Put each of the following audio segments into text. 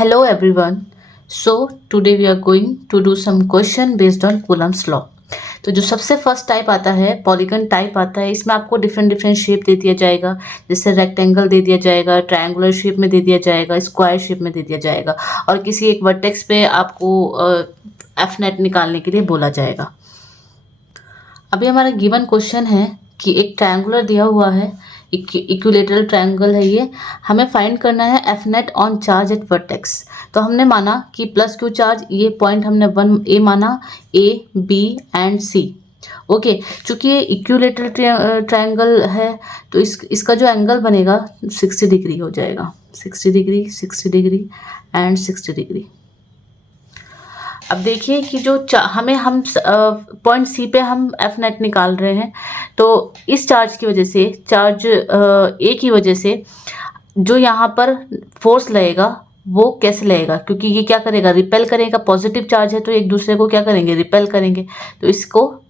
Hello everyone. So today we are going to do some question based on Coulomb's law. तो जो सबसे first type आता है polygon type आता है, इसमें आपको डिफरेंट शेप दे दिया जाएगा। जैसे रेक्टेंगल दे दिया जाएगा, ट्रायंगुलर शेप में दे दिया जाएगा, स्क्वायर शेप में दे दिया जाएगा और किसी एक वर्टेक्स पे आपको एफ नेट निकालने के लिए बोला जाएगा। अभी हमारा गिवन क्वेश्चन है कि एक ट्रायंगुलर दिया हुआ है, इक्विलेटरल ट्रायंगल है ये, हमें फाइंड करना है F net on charge at vertex. तो हमने माना कि प्लस क्यू चार्ज, ये पॉइंट हमने 1A माना, A B and C. Okay, चूंकि ये इक्विलेटरल ट्रायंगल है तो इसका जो एंगल बनेगा 60 डिग्री हो जाएगा, 60 डिग्री, 60 डिग्री एंड 60 डिग्री। अब देखिए कि जो हम पॉइंट सी पे हम एफ नेट निकाल रहे हैं, तो इस चार्ज की वजह से, चार्ज ए की वजह से जो यहाँ पर फोर्स लगेगा वो कैसे लगेगा, क्योंकि ये क्या करेगा, रिपेल करेगा। पॉजिटिव चार्ज है तो एक दूसरे को क्या करेंगे, रिपेल करेंगे। तो इसको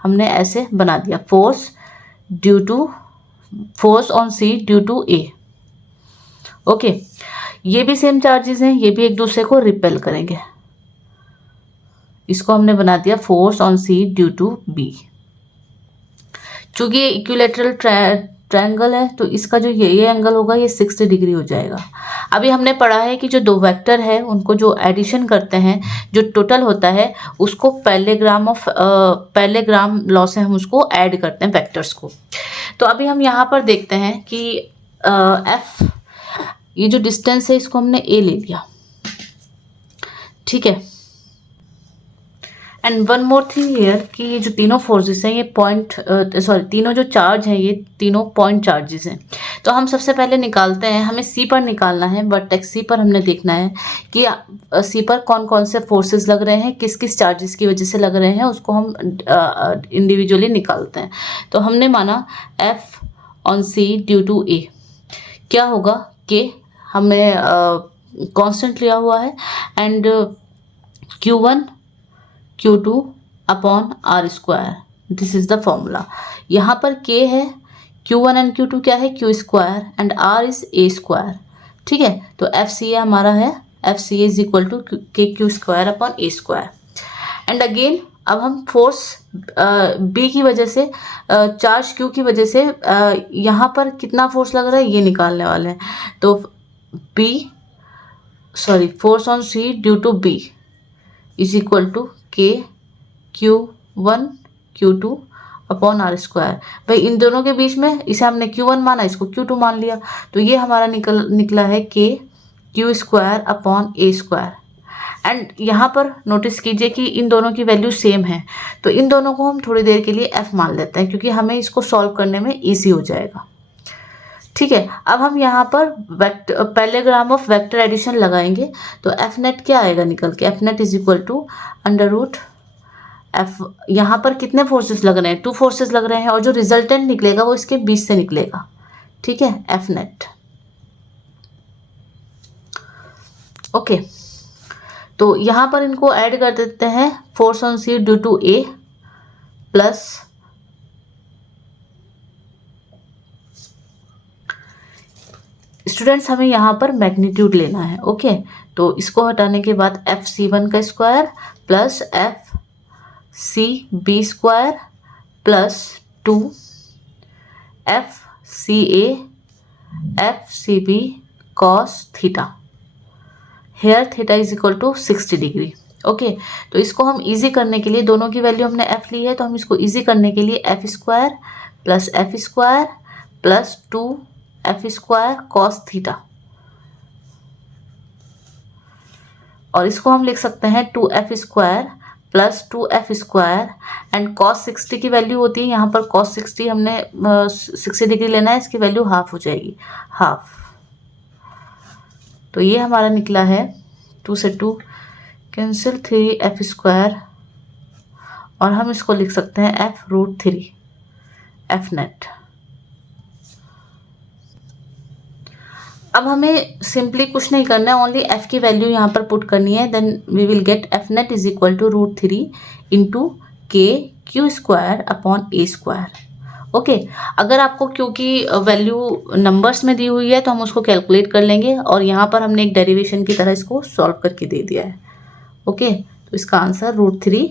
हमने ऐसे बना दिया, force on C due to A. Okay, ये भी सेम चार्जेस हैं, ये भी एक दूसरे को रिपेल करेंगे। इसको हमने बना दिया force on C due to B. चूंकि ये इक्विलेटरल ट्रायंगल है तो इसका जो ये एंगल होगा ये 60 डिग्री हो जाएगा। अभी हमने पढ़ा है कि जो दो वेक्टर है उनको जो एडिशन करते हैं, जो टोटल होता है उसको पैरेललोग्राम लॉ से हम उसको ऐड करते हैं वेक्टर्स को। तो अभी हम यहाँ पर देखते हैं कि एफ, ये जो डिस्टेंस है इसको हमने ए ले लिया, ठीक है। And one more thing here कि ये जो तीनों फोर्सेस हैं ये तीनों जो चार्ज हैं ये तीनों पॉइंट चार्जेस हैं। तो हम सबसे पहले निकालते हैं, हमें सी पर निकालना है, वर्टेक्स सी पर हमने देखना है कि सी पर कौन कौन से फोर्सेस लग रहे हैं, किस किस चार्जेस की वजह से लग रहे हैं, उसको हम इंडिविजुअली निकालते हैं। तो हमने माना F on C due to A, क्या होगा कि हमें कांस्टेंट लिया हुआ है and Q1 Q2 upon R square, this is the formula. यहाँ पर K है, Q1 एंड Q2 क्या है, Q square and R is A square, ठीक है। तो FCA हमारा है, FCA is equal to KQ square upon A square. And again अब हम फोर्स B की वजह से, चार्ज Q की वजह से यहाँ पर कितना फोर्स लग रहा है ये निकालने वाले हैं। तो force on C due to B is equal to Q1 Q2 upon R square. भाई इन दोनों के बीच में इसे हमने Q1 माना, इसको Q2 मान लिया, तो ये हमारा निकला है KQ square upon A square. And यहाँ पर नोटिस कीजिए कि इन दोनों की वैल्यू सेम है, तो इन दोनों को हम थोड़ी देर के लिए F मान लेते हैं क्योंकि हमें इसको सॉल्व करने में ईजी हो जाएगा, ठीक है। अब हम यहाँ पर पैरेललोग्राम ऑफ वेक्टर एडिशन लगाएंगे, तो एफ नेट क्या आएगा निकल के, F net is equal to under root F. यहाँ पर कितने फोर्सेस लग रहे हैं, 2 फोर्सेस लग रहे हैं और जो रिजल्टेंट निकलेगा वो इसके बीच से निकलेगा, ठीक है, एफ नेट। ओके, तो यहाँ पर इनको ऐड कर देते हैं, force on C due to A plus students हमें यहाँ पर मैग्नीट्यूड लेना है। ओके, तो इसको हटाने के बाद एफ सी वन का square plus F C B square plus 2 F C A F C B cos theta, here theta is equal to 60 degree. Okay, तो इसको हम इजी करने के लिए, दोनों की वैल्यू हमने एफ ली है तो हम इसको इजी करने के लिए F square plus F square plus 2 F square cos theta, और इसको हम लिख सकते हैं 2 F square plus 2 F square and cos 60 की वैल्यू होती है यहाँ पर, कॉस 60 हमने 60 डिग्री लेना है, इसकी वैल्यू हाफ हो जाएगी, हाफ। तो ये हमारा निकला है 2 से 2 कैंसिल 3 एफ स्क्वायर, और हम इसको लिख सकते हैं एफ रूट 3 एफ नेट। अब हमें सिंपली कुछ नहीं करना है, ओनली एफ की वैल्यू यहाँ पर पुट करनी है, then we will get F net is equal to root 3 into K Q square upon A square. Okay. अगर आपको क्योंकि वैल्यू नंबर्स में दी हुई है तो हम उसको कैलकुलेट कर लेंगे, और यहाँ पर हमने एक डेरिवेशन की तरह इसको सॉल्व करके दे दिया है। ओके, तो इसका आंसर √3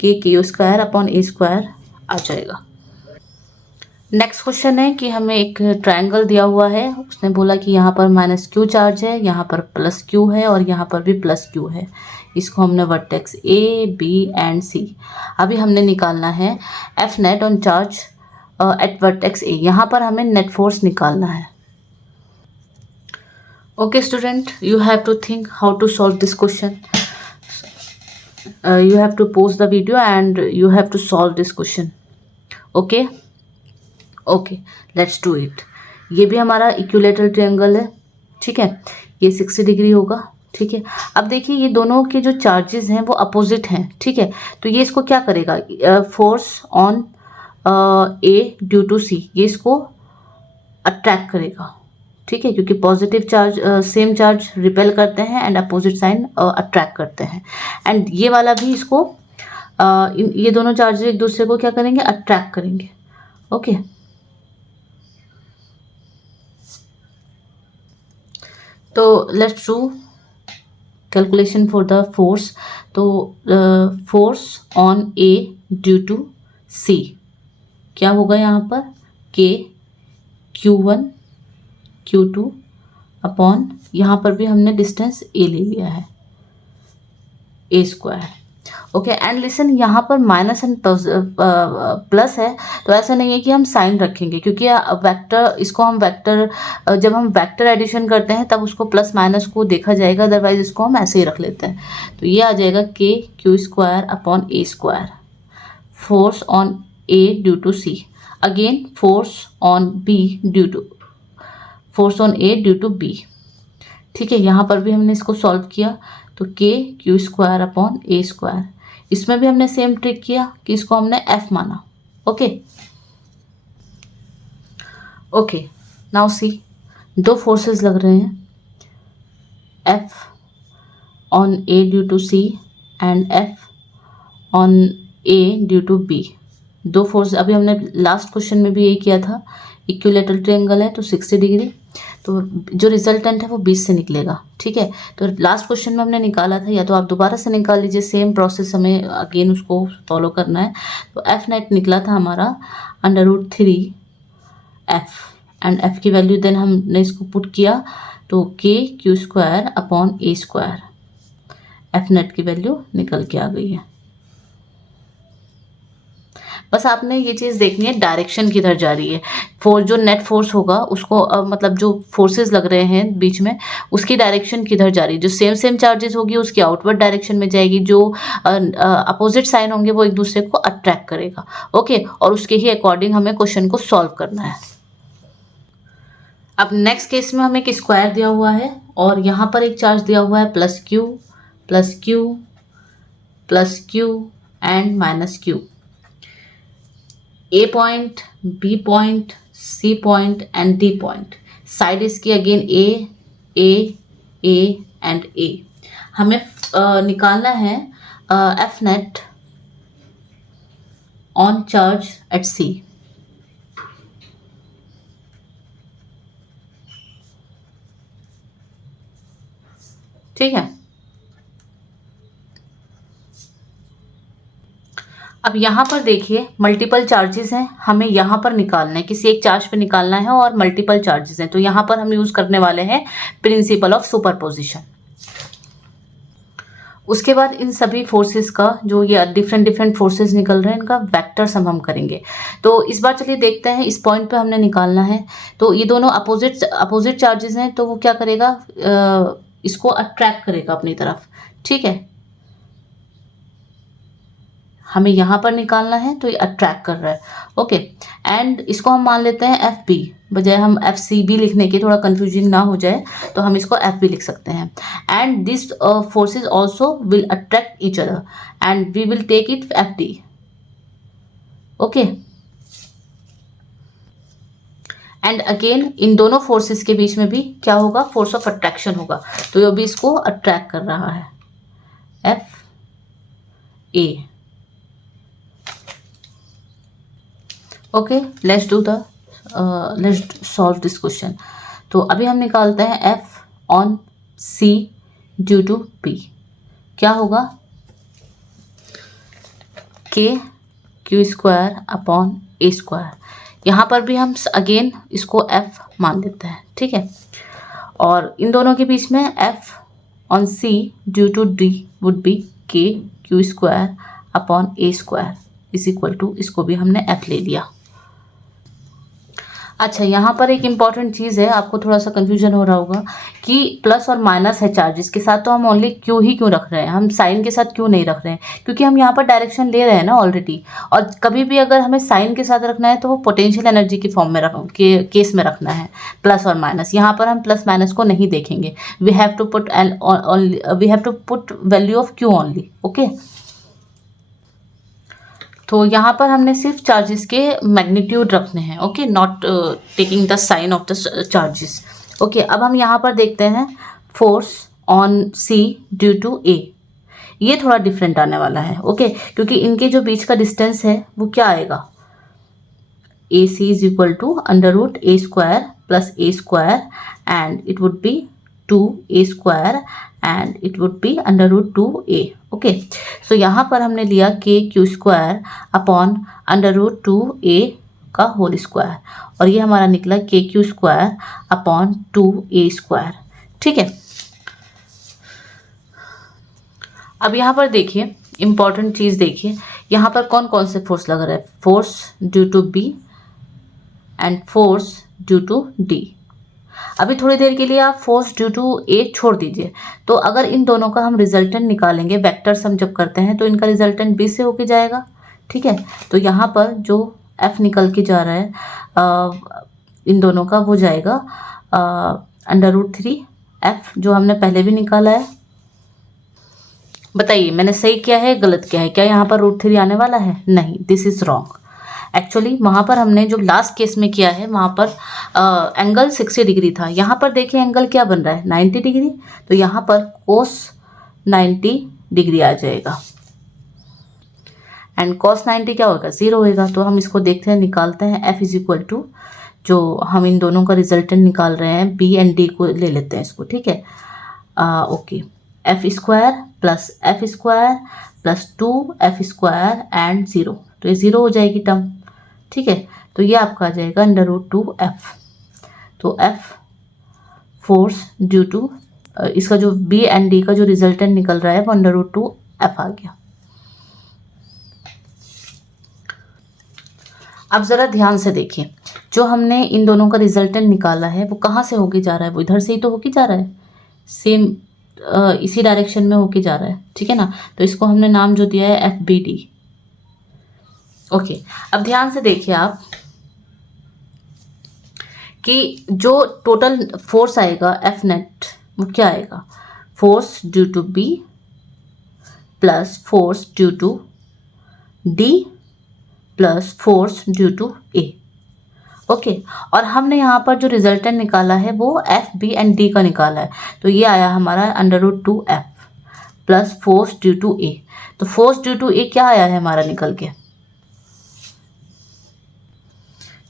k² आ जाएगा। नेक्स्ट क्वेश्चन है कि हमें एक ट्रायंगल दिया हुआ है, उसने बोला कि यहाँ पर -q चार्ज है, यहाँ पर +q है और यहाँ पर भी +q है। इसको हमने vertex A, B and C। अभी हमने निकालना है F net on charge at vertex A। यहाँ पर हमें नेट फोर्स निकालना है। Okay student, you have to think how to solve this question. You have to pause the video and you have to solve this question. Okay, okay, let's do it. ये भी हमारा equilateral triangle है, ठीक है। ये 60 degree होगा, ठीक है। अब देखिए ये दोनों के जो चार्जेस हैं वो अपोजिट हैं, ठीक है। तो ये इसको क्या करेगा, force on A due to C, ये इसको अट्रैक्ट करेगा, ठीक है, क्योंकि positive charge same charge repel करते हैं एंड अपोजिट साइन अट्रैक्ट करते हैं। एंड ये वाला भी इसको ये दोनों चार्जेस एक दूसरे को क्या करेंगे, अट्रैक्ट करेंगे। ओके, तो let's do calculation for the force. तो force on A due to C क्या होगा यहाँ पर, Q1 Q2 अपॉन, यहाँ पर भी हमने डिस्टेंस ए ले लिया है, A²। ओके, एंड लिसन, यहाँ पर माइनस एंड प्लस है, तो ऐसा नहीं है कि हम साइन रखेंगे, क्योंकि वेक्टर, इसको हम वेक्टर, जब हम वेक्टर एडिशन करते हैं तब उसको प्लस माइनस को देखा जाएगा, अदरवाइज इसको हम ऐसे ही रख लेते हैं। तो ये आ जाएगा KQ² upon A²। Force on A due to C, again force on B due to, force on A due to B, ठीक है। यहाँ पर भी हमने इसको सॉल्व किया, तो KQ² अपॉन A²। इसमें भी हमने सेम ट्रिक किया कि इसको हमने F माना। ओके ओके, नाउ सी, दो फोर्सेस लग रहे हैं, F on A due to C and F on A due to B। दो फोर्स, अभी हमने लास्ट क्वेश्चन में भी यही किया था, इक्विलेटरल ट्रायंगल है तो 60 डिग्री, तो जो रिजल्टेंट है वो 20 से निकलेगा, ठीक है। तो लास्ट क्वेश्चन में हमने निकाला था, या तो आप दोबारा से निकाल लीजिए, सेम प्रोसेस हमें अगेन उसको फॉलो करना है। तो F नेट निकला था हमारा √3F, एंड F की वैल्यू देन हमने इसको पुट किया, तो KQ² upon A²। F net की वैल्यू निकल के आ गई है। बस आपने ये चीज़ देखनी है डायरेक्शन किधर जा रही है, जो नेट फोर्स होगा उसको मतलब जो फोर्सेस लग रहे हैं बीच में, उसकी डायरेक्शन किधर जा रही है। जो सेम चार्जेस होगी उसकी आउटवर्ड डायरेक्शन में जाएगी, जो अपोजिट साइन होंगे वो एक दूसरे को अट्रैक्ट करेगा। ओके, और उसके ही अकॉर्डिंग हमें क्वेश्चन को सॉल्व करना है। अब नेक्स्ट केस में हमें एक स्क्वायर दिया हुआ है और यहाँ पर एक चार्ज दिया हुआ है +Q and -Q। A point, B point, C point and D point, side इसकी अगेन A एंड A। हमें निकालना है F net on charge eight C। ठीक है, अब यहाँ पर देखिए मल्टीपल चार्जेस हैं, हमें यहाँ पर निकालना है, किसी एक चार्ज पे निकालना है और मल्टीपल चार्जेस हैं, तो यहाँ पर हम यूज़ करने वाले हैं प्रिंसिपल ऑफ सुपरपोजिशन। उसके बाद इन सभी फोर्सेस का जो ये डिफरेंट फोर्सेस निकल रहे हैं इनका वेक्टर सम हम करेंगे। तो इस बार चलिए देखते हैं, इस पॉइंट पे हमने निकालना है। तो ये दोनों अपोजिट चार्जेस हैं, तो वो क्या करेगा, इसको अट्रैक्ट करेगा अपनी तरफ, ठीक है। हमें यहाँ पर निकालना है तो ये अट्रैक्ट कर रहा है। ओके, एंड इसको हम मान लेते हैं FB, बजाय हम FCB लिखने के, थोड़ा कंफ्यूजिंग ना हो जाए तो हम इसको FB लिख सकते हैं। And this forces also will attract each other and we will take it FD। Okay, and again इन दोनों फोर्सेस के बीच में भी क्या होगा, फोर्स ऑफ अट्रैक्शन होगा, तो ये भी इसको अट्रैक्ट कर रहा है FA। Okay, let's solve this question. तो अभी हम निकालते हैं F on C due to P. क्या होगा, K Q square upon A square. यहाँ पर भी हम अगेन इसको एफ मान लेते हैं, ठीक है। और इन दोनों के बीच में F on C due to D would be K Q square upon A square is equal to, इसको भी हमने एफ ले लिया। अच्छा, यहाँ पर एक इम्पॉर्टेंट चीज़ है, आपको थोड़ा सा कन्फ्यूजन हो रहा होगा कि प्लस और माइनस है चार्जेस के साथ, तो हम ओनली क्यू ही क्यों रख रहे हैं, हम साइन के साथ क्यों नहीं रख रहे हैं? क्योंकि हम यहाँ पर डायरेक्शन ले रहे हैं ना ऑलरेडी। और कभी भी अगर हमें साइन के साथ रखना है तो वो पोटेंशियल एनर्जी की फॉर्म में केस में रखना है, प्लस और माइनस। यहाँ पर हम प्लस माइनस को नहीं देखेंगे। We have to put value of Q only. Okay, तो यहाँ पर हमने सिर्फ चार्जेस के मैग्नीट्यूड रखने हैं। Okay, not taking the sign of the charges. Okay, अब हम यहाँ पर देखते हैं force on C due to A. ये थोड़ा डिफरेंट आने वाला है। ओके, क्योंकि इनके जो बीच का डिस्टेंस है वो क्या आएगा, A C is equal to under root A square plus A square and it would be 2a square and it would be under root 2a। Okay, so यहाँ पर हमने लिया K Q square upon under root 2a का whole square, और ये हमारा निकला के Q square upon 2a square. ठीक है, अब यहाँ पर देखिए इंपॉर्टेंट चीज़ देखिए, यहाँ पर कौन कौन से फोर्स लग रहा है, force due to B and force due to D. अभी थोड़ी देर के लिए आप फोर्स ड्यू टू ए छोड़ दीजिए। तो अगर इन दोनों का हम रिजल्टेंट निकालेंगे, वेक्टर सम जब करते हैं तो इनका रिजल्टेंट बी से होके जाएगा। ठीक है, तो यहाँ पर जो एफ निकल के जा रहा है इन दोनों का, वो जाएगा अंडर रूट 3 एफ, जो हमने पहले भी निकाला है। बताइए मैंने सही किया है गलत किया है? क्या यहाँ पर रूट 3 आने वाला है? नहीं, दिस इज रॉन्ग। एक्चुअली वहाँ पर हमने जो लास्ट केस में किया है वहाँ पर एंगल 60 डिग्री था। यहाँ पर देखिए एंगल क्या बन रहा है, 90 डिग्री। तो यहाँ पर कोस 90 डिग्री आ जाएगा एंड कॉस 90 क्या होगा, 0 होएगा। तो हम इसको देखते हैं, निकालते हैं एफ इज इक्वल टू, जो हम इन दोनों का रिजल्टेंट निकाल रहे हैं बी एंड डी को ले लेते हैं इसको। ठीक है, okay, F square plus F square plus 2 square and 0, तो ये 0 हो जाएगी टर्म। ठीक है, तो ये आपका आ जाएगा अंडर रूट 2 एफ। तो एफ फोर्स ड्यू टू इसका जो बी एंड डी का जो रिजल्टेंट निकल रहा है वो अंडर रूट 2 एफ आ गया। अब ज़रा ध्यान से देखिए, जो हमने इन दोनों का रिजल्टेंट निकाला है वो कहाँ से होके जा रहा है, वो इधर से ही तो होके जा रहा है, सेम इसी डायरेक्शन में होके जा रहा है। ठीक है ना, तो इसको हमने नाम जो दिया है एफ बी डी। ओके, अब ध्यान से देखिए आप कि जो टोटल फोर्स आएगा एफ नेट वो क्या आएगा, force due to B plus force due to D plus force due to A. Okay, और हमने यहाँ पर जो रिजल्टेंट निकाला है वो एफ बी एंड डी का निकाला है, तो ये आया हमारा under root 2 F plus force due to A. तो फोर्स ड्यू टू ए क्या आया है हमारा निकल के,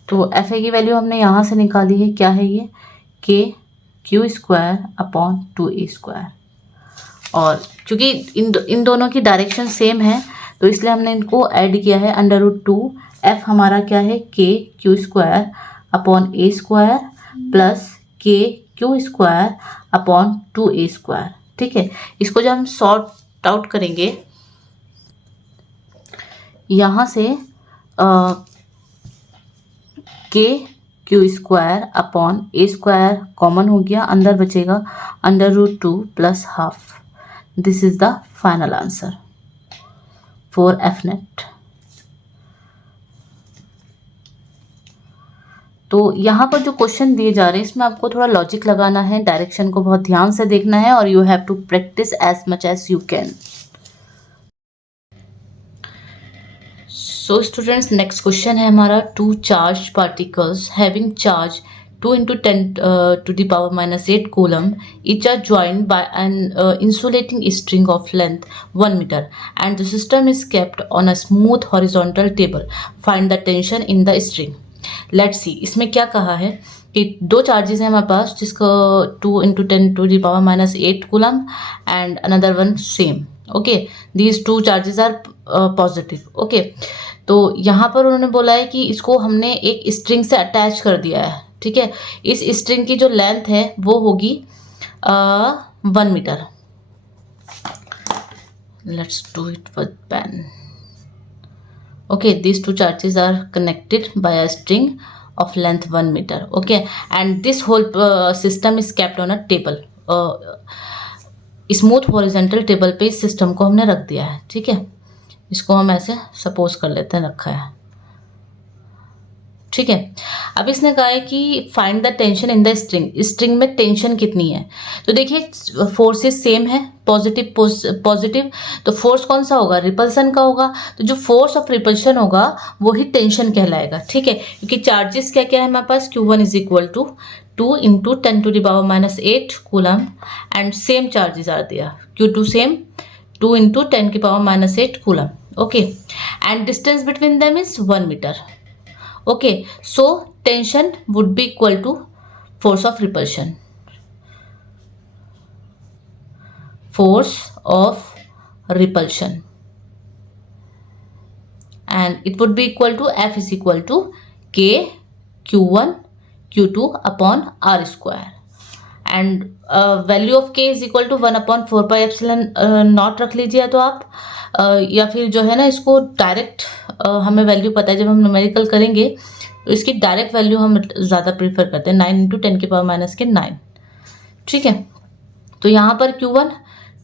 तो एफ ए की वैल्यू हमने यहाँ से निकाली है, क्या है ये, के Q square upon 2a square. और क्योंकि इन दोनों की डायरेक्शन सेम है तो इसलिए हमने इनको ऐड किया है, अंडर रूट 2 एफ हमारा क्या है, के Q square upon A square plus के Q square upon 2a square. ठीक है, इसको जब हम सॉर्ट आउट करेंगे यहाँ से K Q square upon A square common हो गया, अंदर बचेगा under root 2 plus half. This is the final answer for F net. तो यहाँ पर जो क्वेश्चन दिए जा रहे हैं इसमें आपको थोड़ा लॉजिक लगाना है, डायरेक्शन को बहुत ध्यान से देखना है और you have to practice as much as you can. So students, next question है हमारा, 2 charge particles having charge 2 into 10 to the power minus 8 coulomb, each are joined by an insulating string of length 1 meter, and the system is kept on a smooth horizontal table. Find the tension in the string. Let's see, इसमें क्या कहा है कि दो charges हैं हमारे पास, जिसको 2 into 10 to the power minus 8 coulomb and another one same. Okay, these two charges are positive. Okay, तो यहाँ पर उन्होंने बोला है कि इसको हमने एक स्ट्रिंग से अटैच कर दिया है. ठीक है, इस स्ट्रिंग की जो लेंथ है वो होगी 1 metre. Let's do it with pen. Okay, these two charges are connected by a string of length 1 meter. Okay, and this whole system is kept on a table. Smooth horizontal table पे इस system को हमने रख दिया है. ठीक है, इसको हम ऐसे सपोज कर लेते हैं रखा है. ठीक है, अब इसने कहा है कि find the tension in the string. String में टेंशन कितनी है. तो देखिए फोर्सेस सेम है, पॉजिटिव, तो फोर्स कौन सा होगा, रिपल्सन का होगा. तो जो फोर्स ऑफ रिपल्शन होगा वो ही टेंशन कहलाएगा. ठीक है, क्योंकि चार्जेस क्या क्या है हमारे पास, Q1 is equal to 2 into 10 to the power minus 8 coulomb, and same charges are there. Q2 same, 2 into 10 की power minus 8 coulomb. Okay, and distance between them is 1 meter. Okay, so tension would be equal to force of repulsion. Force of repulsion, and it would be equal to F is equal to K Q1 Q2 upon R square, and value of K is equal to 1 upon 4 pi epsilon not रख लीजिए तो आप, या फिर जो है ना इसको डायरेक्ट हमें वैल्यू पता है, जब हम न्यूमेरिकल करेंगे तो इसकी डायरेक्ट वैल्यू हम ज़्यादा प्रीफर करते हैं, 9 into 10 की पावर माइनस के 9. ठीक है, तो यहाँ पर Q1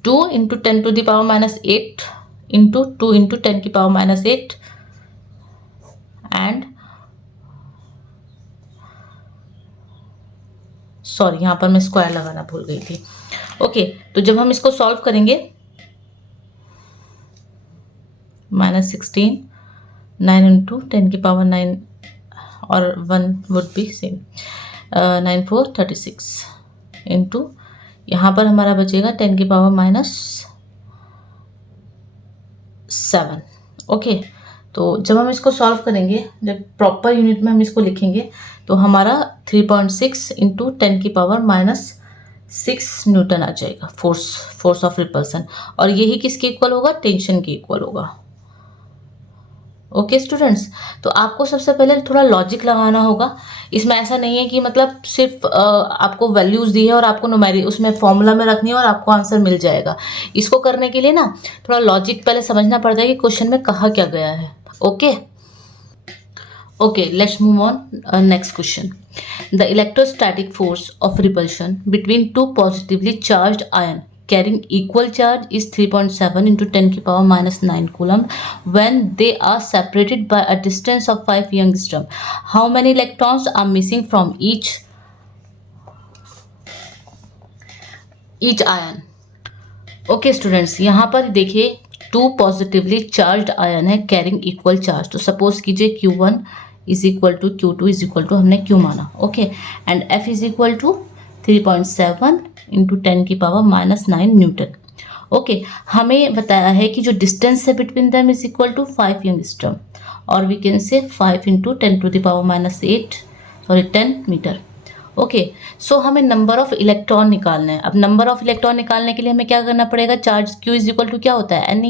2 into 10 to the power minus 8 into 2 into 10 की पावर माइनस 8 एंड सॉरी यहाँ पर मैं स्क्वायर लगाना भूल गई थी. ओके, तो जब हम इसको सॉल्व करेंगे -16 9 into 10 की पावर 9 और 1 वुड बी सेम 9 4 36 इंटू यहाँ पर हमारा बचेगा 10 की पावर -7. ओके, तो जब हम इसको सॉल्व करेंगे, जब प्रॉपर यूनिट में हम इसको लिखेंगे तो हमारा 3.6 इंटू 10 की पावर -6 न्यूटन आ जाएगा फोर्स ऑफ रिपल्सन, और यही किसके इक्वल होगा, टेंशन के इक्वल होगा. ओके स्टूडेंट्स, तो आपको सबसे पहले थोड़ा लॉजिक लगाना होगा. इसमें ऐसा नहीं है कि मतलब सिर्फ आपको वैल्यूज़ दी है और आपको न्यूमेरिक उसमें फॉर्मूला में रखनी है और आपको आंसर मिल जाएगा. इसको करने के लिए ना थोड़ा लॉजिक पहले समझना पड़ता है कि क्वेश्चन में कहा क्या गया है. Okay, let's move on. Next question. The electrostatic force of repulsion between two positively charged ions carrying equal charge is 3.7 into 10 की power -9 coulomb when they are separated by a distance of 5 angstrom. How many electrons are missing from each ion? Okay students, यहाँ पर देखिए 2 positively charged ion है carrying equal charge. तो suppose कीजिए Q1 is equal to Q2 is equal to हमने Q माना. Okay, and F is equal to 3.7 into 10 की power -9 Newton. Okay, हमें बताया है कि जो डिस्टेंस है between them is equal to 5 angstrom, और we can say 5 into 10 to the power -10 metre. Okay, so हमें नंबर ऑफ इलेक्ट्रॉन निकालना है. अब नंबर ऑफ इलेक्ट्रॉन निकालने के लिए हमें क्या करना पड़ेगा, charge Q is equal to क्या होता है, N,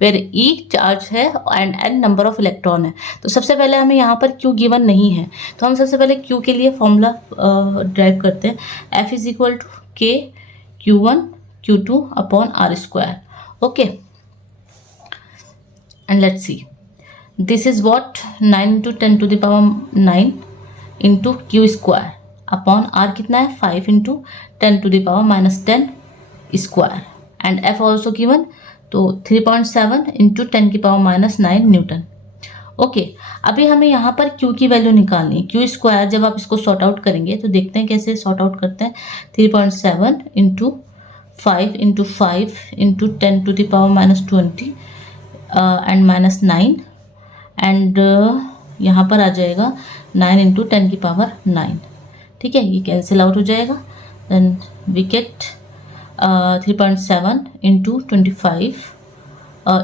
वेर E चार्ज है and N number of electron है. तो सबसे पहले हमें यहाँ पर Q गिवन नहीं है, तो हम सबसे पहले Q के लिए फॉर्मूला ड्राइव करते हैं. F is equal to K Q1 Q2 upon R square. Okay, and let's see, this is what 9 into 10 to the power 9 into Q square upon R कितना है 5 into 10 to the power -10 square, and F also given, तो 3.7 into 10 की power -9 Newton. Okay, अभी हमें यहाँ पर Q की value निकालनी है. Q स्क्वायर जब आप इसको सॉर्ट आउट करेंगे तो देखते हैं कैसे सॉर्ट आउट करते हैं. 3.7 into 5 into 5 into 10 to the power -20 and -9, and यहाँ पर आ जाएगा 9 इंटू 10 की पावर 9. ठीक है, ये कैंसिल आउट हो जाएगा। Then we get 3.7 into 25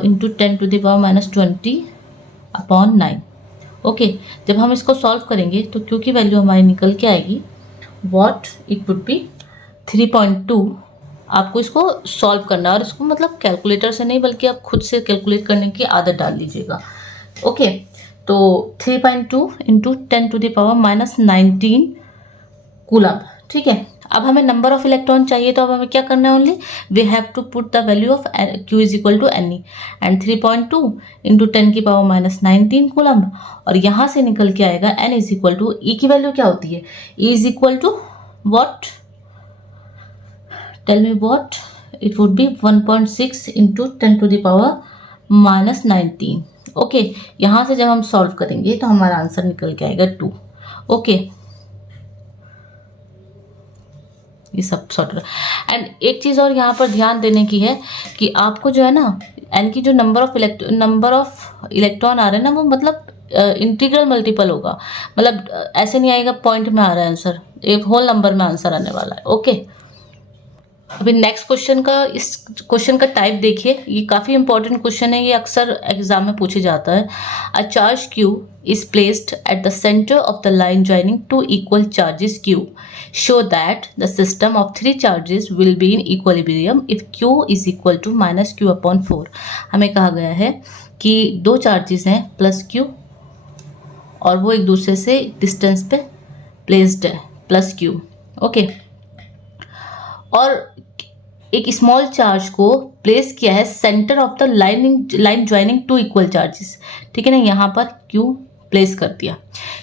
into 10⁻⁻20 upon 9। Okay, जब हम इसको सॉल्व करेंगे तो क्यू की वैल्यू हमारी निकल के आएगी व्हाट इट वुड बी 3.2। आपको इसको सॉल्व करना है और इसको मतलब कैलकुलेटर से नहीं बल्कि आप खुद से कैलकुलेट करने की आदत डाल लीजिएगा। ओके, तो 3.2 इंटू 10⁻⁻19 कूलम। ठीक है, अब हमें नंबर ऑफ इलेक्ट्रॉन चाहिए, तो अब हमें क्या करना है, only we have to put the value of Q is equal to NE and 3.2 into 10⁻⁻19 coulomb, और यहाँ से निकल के आएगा N is equal to, E की वैल्यू क्या होती है, E is equal to what, tell me what, it would be 1.6 into 10⁻⁻19। Okay, यहाँ से जब हम सॉल्व करेंगे तो हमारा आंसर निकल के आएगा 2। ओके, ये सब सॉर्ट। एंड एक चीज़ और यहाँ पर ध्यान देने की है कि आपको जो है ना एन की जो नंबर ऑफ इलेक्ट्रॉन आ रहे हैं ना, वो मतलब इंटीग्रल मल्टीपल होगा, मतलब ऐसे नहीं आएगा पॉइंट में आ रहा है आंसर, एक होल नंबर में आंसर आने वाला है। ओके, अभी नेक्स्ट क्वेश्चन का, इस क्वेश्चन का टाइप देखिए, ये काफ़ी इंपॉर्टेंट क्वेश्चन है, ये अक्सर एग्जाम में पूछे जाता है। A charge Q is placed at the center of the line joining two equal charges Q. Show that the system of three charges will be in equilibrium if Q is equal to -Q upon 4. हमें कहा गया है कि दो charges हैं plus Q और वो एक दूसरे से डिस्टेंस पे प्लेस्ड है प्लस Q। ओके, और एक स्मॉल चार्ज को प्लेस किया है centre of the line joining two equal charges. ठीक है ना, यहाँ पर Q प्लेस कर दिया।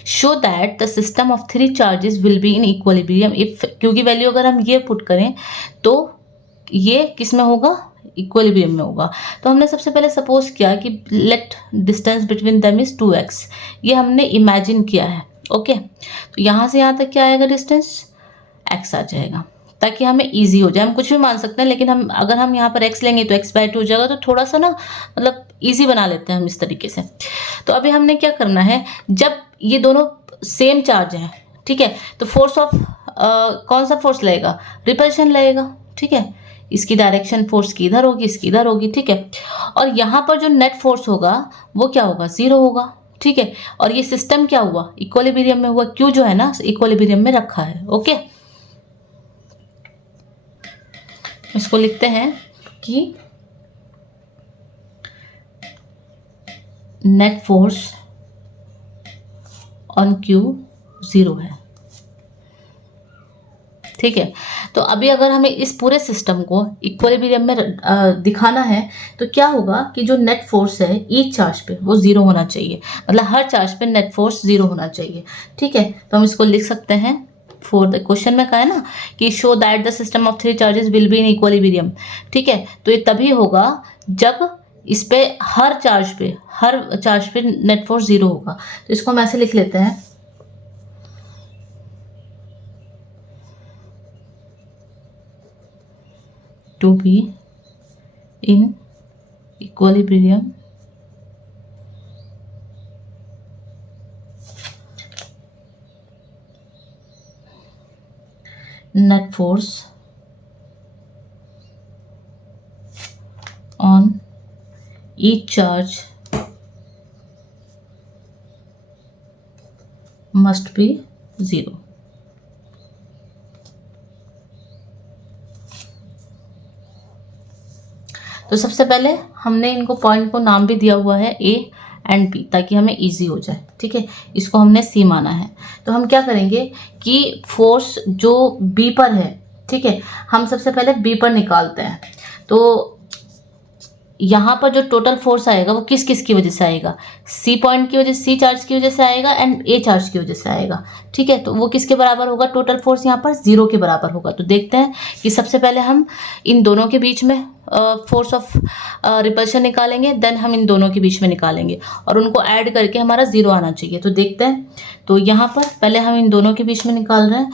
Show that the system of three charges will be in equilibrium if Q की वैल्यू अगर हम ये पुट करें तो ये किस में होगा, इक्वलिब्रियम में होगा। तो हमने सबसे पहले सपोज किया कि let distance between them is 2x, ये हमने इमेजिन किया है। ओके, तो यहाँ से यहाँ तक क्या आएगा, डिस्टेंस x आ जाएगा, ताकि हमें इजी हो जाए। हम कुछ भी मान सकते हैं, लेकिन अगर हम यहाँ पर x लेंगे तो x/2 हो जाएगा, तो थोड़ा सा ना मतलब इजी बना लेते हैं हम इस तरीके से। तो अभी हमने क्या करना है, जब ये दोनों सेम चार्ज हैं, ठीक है, तो फोर्स ऑफ कौन सा फोर्स लगेगा, रिपल्शन लगेगा। ठीक है, इसकी डायरेक्शन फोर्स की इधर होगी, इसकी इधर होगी। ठीक है, और यहाँ पर जो नेट फोर्स होगा वो क्या होगा, 0 होगा। ठीक है, और ये सिस्टम क्या हुआ, इक्वलिब्रियम में हुआ, Q जो है ना इक्वलिब्रियम में रखा है। ओके, इसको लिखते हैं कि नेट फोर्स ऑन Q 0 है। ठीक है, तो अभी अगर हमें इस पूरे सिस्टम को इक्वलिब्रियम में दिखाना है तो क्या होगा कि जो नेट फोर्स है ईच चार्ज पे वो 0 होना चाहिए, मतलब हर चार्ज पे नेट फोर्स 0 होना चाहिए। ठीक है, तो हम इसको लिख सकते हैं फॉर द क्वेश्चन में कहा है ना कि show that the system of three charges will be in equilibrium. ठीक है, तो ये तभी होगा जब इस पे हर चार्ज पे नेट फोर्स 0 होगा। तो इसको हम ऐसे लिख लेते हैं, to be in equilibrium net force on each charge must be 0। तो सबसे पहले हमने इनको पॉइंट को नाम भी दिया हुआ है A एंड B, ताकि हमें इजी हो जाए। ठीक है, इसको हमने C माना है। तो हम क्या करेंगे कि फोर्स जो B पर है, ठीक है, हम सबसे पहले B पर निकालते हैं। तो यहाँ पर जो टोटल फोर्स आएगा वो किस किस की वजह से आएगा, C पॉइंट की वजह से, C चार्ज की वजह से आएगा एंड A चार्ज की वजह से आएगा। ठीक है, तो वो किसके बराबर होगा, टोटल फोर्स यहाँ पर 0 के बराबर होगा। तो देखते हैं कि सबसे पहले हम इन दोनों के बीच में फोर्स ऑफ रिपल्शन निकालेंगे, देन हम इन दोनों के बीच में निकालेंगे और उनको ऐड करके हमारा 0 आना चाहिए। तो देखते हैं, तो यहाँ पर पहले हम इन दोनों के बीच में निकाल रहे हैं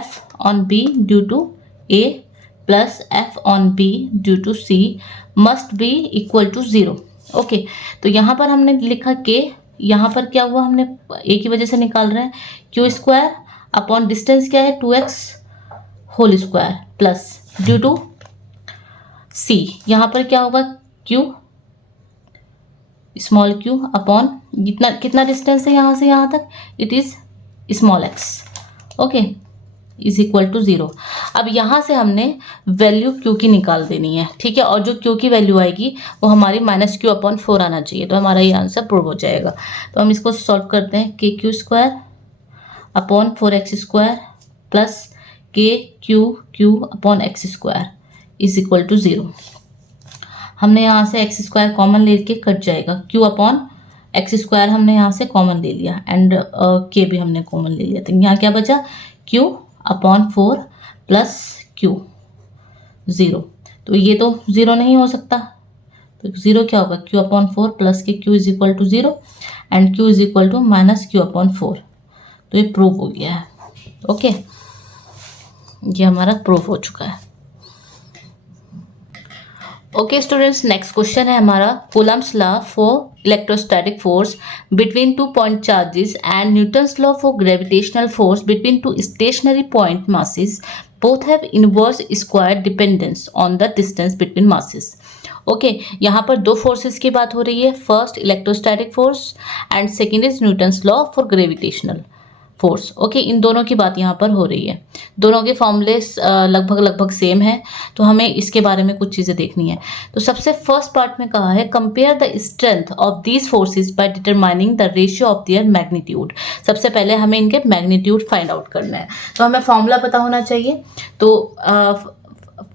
F on B due to A plus F on B due to C must be equal to 0। Okay, तो यहाँ पर हमने लिखा K, यहाँ पर क्या हुआ, हमने A की वजह से निकाल रहे हैं Q² अपॉन डिस्टेंस क्या है 2x whole square plus due to c, यहाँ पर क्या होगा q स्मॉल q अपॉन कितना डिस्टेंस है यहाँ से यहाँ तक, it is small x, okay, is equal to 0। अब यहाँ से हमने वैल्यू q की निकाल देनी है, ठीक है, और जो q की वैल्यू आएगी वो हमारी -q अपॉन 4 आना चाहिए, तो हमारा ये आंसर प्रूव हो जाएगा। तो हम इसको सॉल्व करते हैं, kq square upon 4x square plus kq upon x square is equal to 0। हमने यहाँ से x स्क्वायर कॉमन लेके कट जाएगा, q अपॉन x स्क्वायर हमने यहाँ से कॉमन ले लिया एंड k भी हमने कॉमन ले लिया, तो यहाँ क्या बचा q अपॉन 4 प्लस q 0, तो ये तो 0 नहीं हो सकता, तो 0 क्या होगा q अपॉन 4 प्लस के q is equal to 0 and q is equal to -q upon 4, तो ये प्रूव हो गया है, ओके, ये हमारा प्रूव हो चुका है। ओके स्टूडेंट्स, नेक्स्ट क्वेश्चन है हमारा Coulomb's law for electrostatic force between 2 point charges and Newton's law for gravitational force between 2 stationary point masses both have inverse square dependence on the distance between masses। Okay, यहाँ पर दो forces की बात हो रही है, first electrostatic force and second is Newton's law for gravitational force. Okay, इन दोनों की बात यहाँ पर हो रही है, दोनों के फॉर्मूले लगभग सेम है, तो हमें इसके बारे में कुछ चीज़ें देखनी है। तो सबसे फर्स्ट पार्ट में कहा है compare the strength of these forces by determining the ratio of their magnitude. सबसे पहले हमें इनके मैग्नीट्यूड फाइंड आउट करना है, तो हमें फॉर्मूला पता होना चाहिए। तो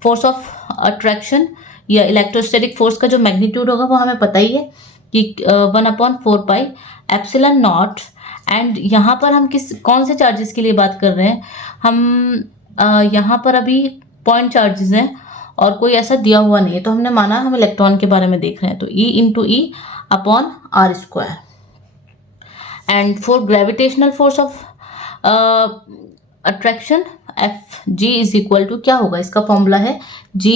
फोर्स ऑफ अट्रैक्शन या इलेक्ट्रोस्टैटिक फोर्स का जो मैग्नीट्यूड होगा वो हमें पता ही है कि 1/4 एप्सिलॉन नॉट, एंड यहाँ पर हम कौन से चार्जेस के लिए बात कर रहे हैं, हम यहाँ पर अभी पॉइंट चार्जेस हैं और कोई ऐसा दिया हुआ नहीं है, तो हमने माना हम इलेक्ट्रॉन के बारे में देख रहे हैं, तो E into E upon R square. And for gravitational force of attraction F G is equal to क्या होगा, इसका फॉर्मूला है G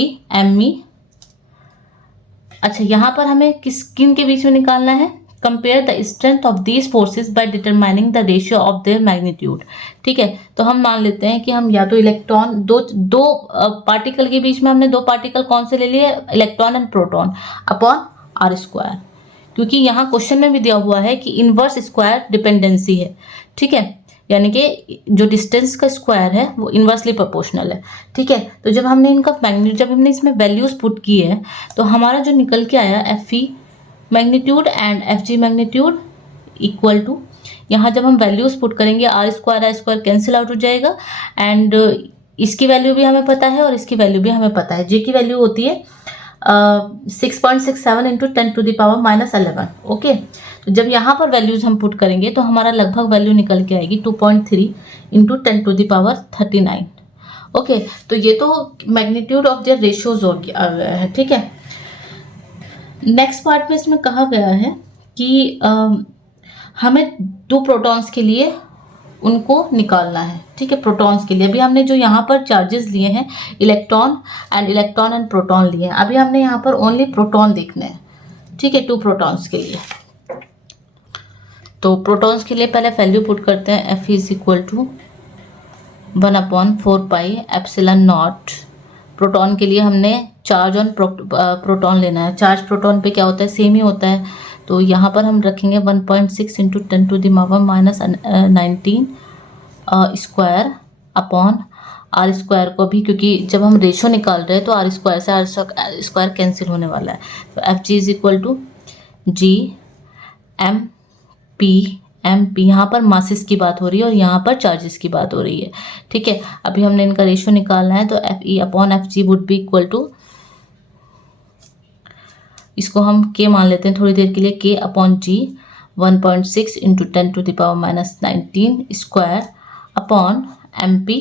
अच्छा, यहाँ पर हमें किन के बीच में निकालना है, compare the strength of these forces by determining the ratio of their magnitude. ठीक है, तो हम मान लेते हैं कि हम या तो इलेक्ट्रॉन दो पार्टिकल के बीच में हमने दो पार्टिकल कौन से ले लिए, electron and proton upon R square, क्योंकि यहाँ क्वेश्चन में भी दिया हुआ है कि इनवर्स स्क्वायर डिपेंडेंसी है। ठीक है, यानी कि जो डिस्टेंस का स्क्वायर है वो इन्वर्सली प्रोपोर्शनल है। ठीक है, तो जब हमने इसमें वैल्यूज पुट की है तो हमारा जो निकल के आया F E magnitude and F G magnitude equal to, यहाँ जब हम वैल्यूज पुट करेंगे आर स्क्वायर कैंसिल आउट हो जाएगा, एंड इसकी वैल्यू भी हमें पता है और इसकी वैल्यू भी हमें पता है। जे की वैल्यू होती है 6.67 इंटू 10⁻11। ओके, तो जब यहाँ पर वैल्यूज हम पुट करेंगे तो हमारा लगभग वैल्यू निकल के आएगी 2.3 इंटू 10⁻39। ओके, तो ये तो मैग्नीट्यूड ऑफ देयर रेशियोज हो गया है। ठीक है, नेक्स्ट पार्ट में इसमें कहा गया है कि हमें दो प्रोटॉन्स के लिए उनको निकालना है। ठीक है, प्रोटॉन्स के लिए अभी हमने जो यहाँ पर चार्जेस लिए हैं इलेक्ट्रॉन एंड प्रोटॉन लिए हैं, अभी हमने यहाँ पर ओनली प्रोटॉन देखने हैं। ठीक है, 2 प्रोटॉन्स के लिए, तो प्रोटॉन्स के लिए पहले वैल्यू पुट करते हैं, F is equal to 1/4 epsilon naught. Proton के लिए हमने चार्ज ऑन प्रोटॉन लेना है, चार्ज प्रोटॉन पे क्या होता है, सेम ही होता है, तो यहाँ पर हम रखेंगे 1.6 into 10⁻⁻19 square upon R square को भी, क्योंकि जब हम रेशो निकाल रहे हैं तो आर स्क्वायर से आर स्क्वायर कैंसिल होने वाला है, तो F G is equal to G M P यहाँ पर मासेस की बात हो रही है और यहाँ पर चार्जेस की बात हो रही है। ठीक है, अभी हमने इनका रेशो निकालना है, तो F E upon F G would be equal to, इसको हम के मान लेते हैं थोड़ी देर के लिए, K upon G 1.6 into 10⁻⁻19 square upon M P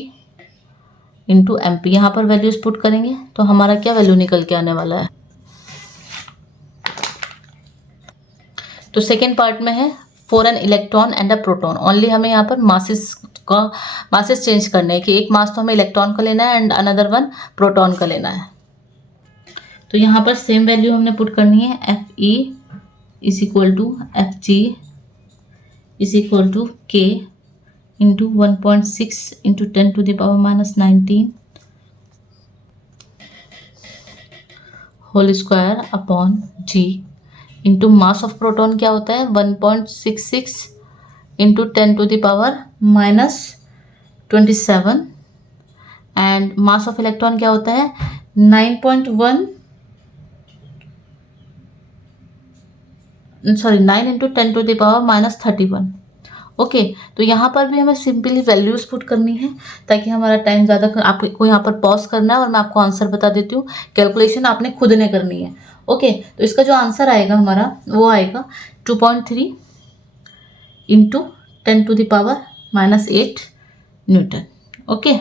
into M P. यहाँ पर वैल्यूज पुट करेंगे तो हमारा क्या वैल्यू निकल के आने वाला है। तो सेकेंड पार्ट में है for an electron and a proton, only हमें यहाँ पर मासेस चेंज करने हैं कि एक मास तो हमें इलेक्ट्रॉन का लेना है एंड अनदर वन प्रोटॉन का लेना है। तो यहाँ पर सेम वैल्यू हमने पुट करनी है, F E is equal to F G is equal to K into 1.6 into 10⁻⁻19 whole square upon G into mass of proton क्या होता है 1.66 into 10⁻⁻27 and mass of electron क्या होता है 9 इंटू 10⁻31। ओके, तो यहाँ पर भी हमें सिंपली वैल्यूज पुट करनी है ताकि हमारा टाइम ज़्यादा आपको यहाँ पर पॉज करना है और मैं आपको आंसर बता देती हूँ। कैलकुलेशन आपने खुद ने करनी है। ओके, तो इसका जो आंसर आएगा हमारा वो आएगा 2.3 इंटू 10⁻⁻8 न्यूटन। ओके,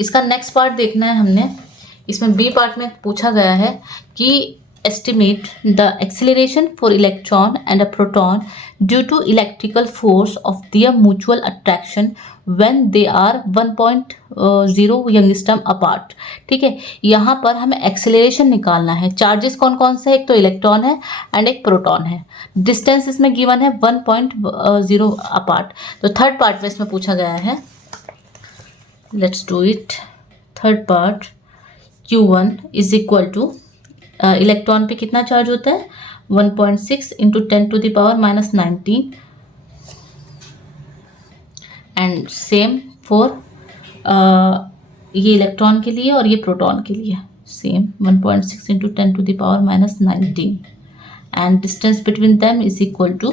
इसका नेक्स्ट पार्ट देखना है हमने। इसमें बी पार्ट में पूछा गया है कि estimate the acceleration for electron and a proton due to electrical force of their mutual attraction when they are 1.0 angstrom apart. ठीक है, यहाँ पर हमें एक्सेलरेशन निकालना है। चार्जेस कौन कौन से, एक तो इलेक्ट्रॉन है एंड एक प्रोटॉन है। डिस्टेंस इसमें गिवन है 1.0 अपार्ट। तो थर्ड पार्ट में इसमें पूछा गया है, let's do it. Third part Q1 is equal to electron पे कितना चार्ज होता है 1.6 इंटू 10⁻⁻19 एंड सेम फॉर ये इलेक्ट्रॉन के लिए और ये प्रोटॉन के लिए same 1.6 into 10⁻⁻19 and distance between them is equal to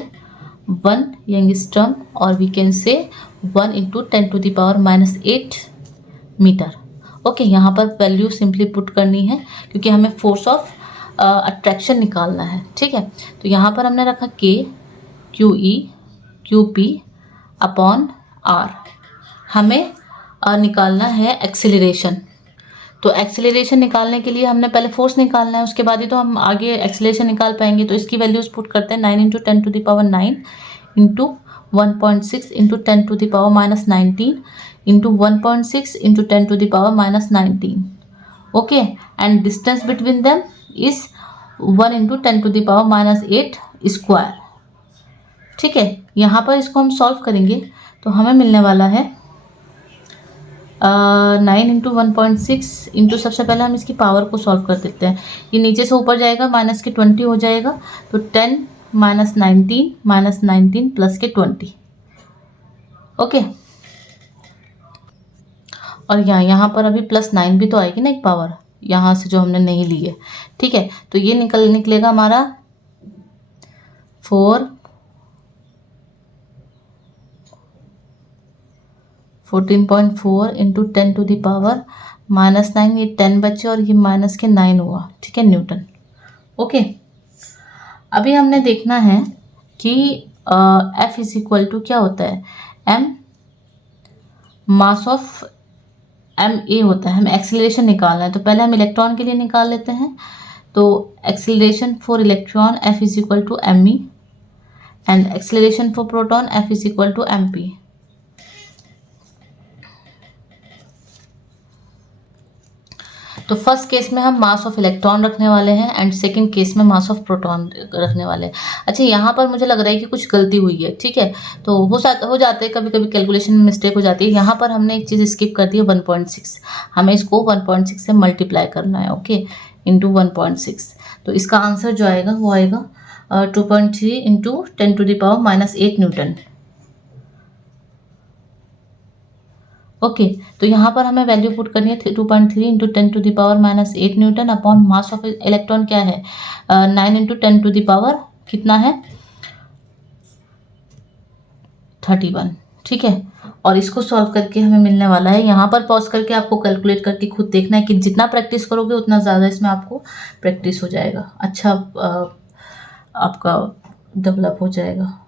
1 angstrom और वी कैन से 1 इंटू 10⁻⁸ मीटर। ओके, यहाँ पर वैल्यू सिंपली पुट करनी है क्योंकि हमें फोर्स ऑफ अट्रैक्शन निकालना है। ठीक है, तो यहाँ पर हमने रखा K QE QP upon R। हमें निकालना है एक्सेलरेशन। तो एक्सेलरेशन निकालने के लिए हमने पहले फोर्स निकालना है, उसके बाद ही तो हम आगे एक्सेलरेशन निकाल पाएंगे। तो इसकी वैल्यूज पुट करते हैं 9 into 10⁻9 into 1.6 into 10⁻⁻19 into 1.6 into 10⁻⁻19। Okay, and distance between them is 1 into 10⁻⁸ square. ठीक है, यहाँ पर इसको हम सॉल्व करेंगे तो हमें मिलने वाला है 9 इंटू 1.6 इंटू, सबसे पहले हम इसकी पावर को सॉल्व कर देते हैं। ये नीचे से ऊपर जाएगा, माइनस के 20 हो जाएगा, तो 10 -19 प्लस के 20। ओके, और यहाँ पर अभी +9 भी तो आएगी ना एक पावर यहाँ से जो हमने नहीं ली है। ठीक है, तो ये निकलेगा हमारा 14.4 इंटू 10⁻⁻9, ये 10 बचे और ये माइनस के 9 हुआ। ठीक है, न्यूटन। ओके, अभी हमने देखना है कि F इज इक्वल टू क्या होता है M मास ऑफ ma होता है। हमें एक्सेलरेशन निकालना है, तो पहले हम इलेक्ट्रॉन के लिए निकाल लेते हैं। तो acceleration for electron F is equal to me and acceleration for proton F is equal to mp। तो फर्स्ट केस में हम मास ऑफ इलेक्ट्रॉन रखने वाले हैं एंड सेकंड केस में मास ऑफ प्रोटॉन रखने वाले हैं। अच्छा, यहाँ पर मुझे लग रहा है कि कुछ गलती हुई है। ठीक है, तो हो जाते हैं कभी कभी कैलकुलेशन में मिस्टेक हो जाती है। यहाँ पर हमने एक चीज़ स्किप कर दी है 1.6, हमें इसको 1.6 से मल्टीप्लाई करना है। ओके, इंटू 1.6, तो इसका आंसर जो आएगा वो आएगा 2.3 इंटू 10⁻⁻8 न्यूटन। ओके, तो यहाँ पर हमें वैल्यू पुट करनी है 2.3 into 10⁻⁻8 Newton upon mass of electron क्या है 9 इंटू 10⁻, कितना है 31। ठीक है, और इसको सॉल्व करके हमें मिलने वाला है, यहाँ पर पॉज करके आपको कैलकुलेट करके खुद देखना है कि जितना प्रैक्टिस करोगे उतना ज़्यादा इसमें आपको प्रैक्टिस हो जाएगा, अच्छा आपका डेवलप हो जाएगा।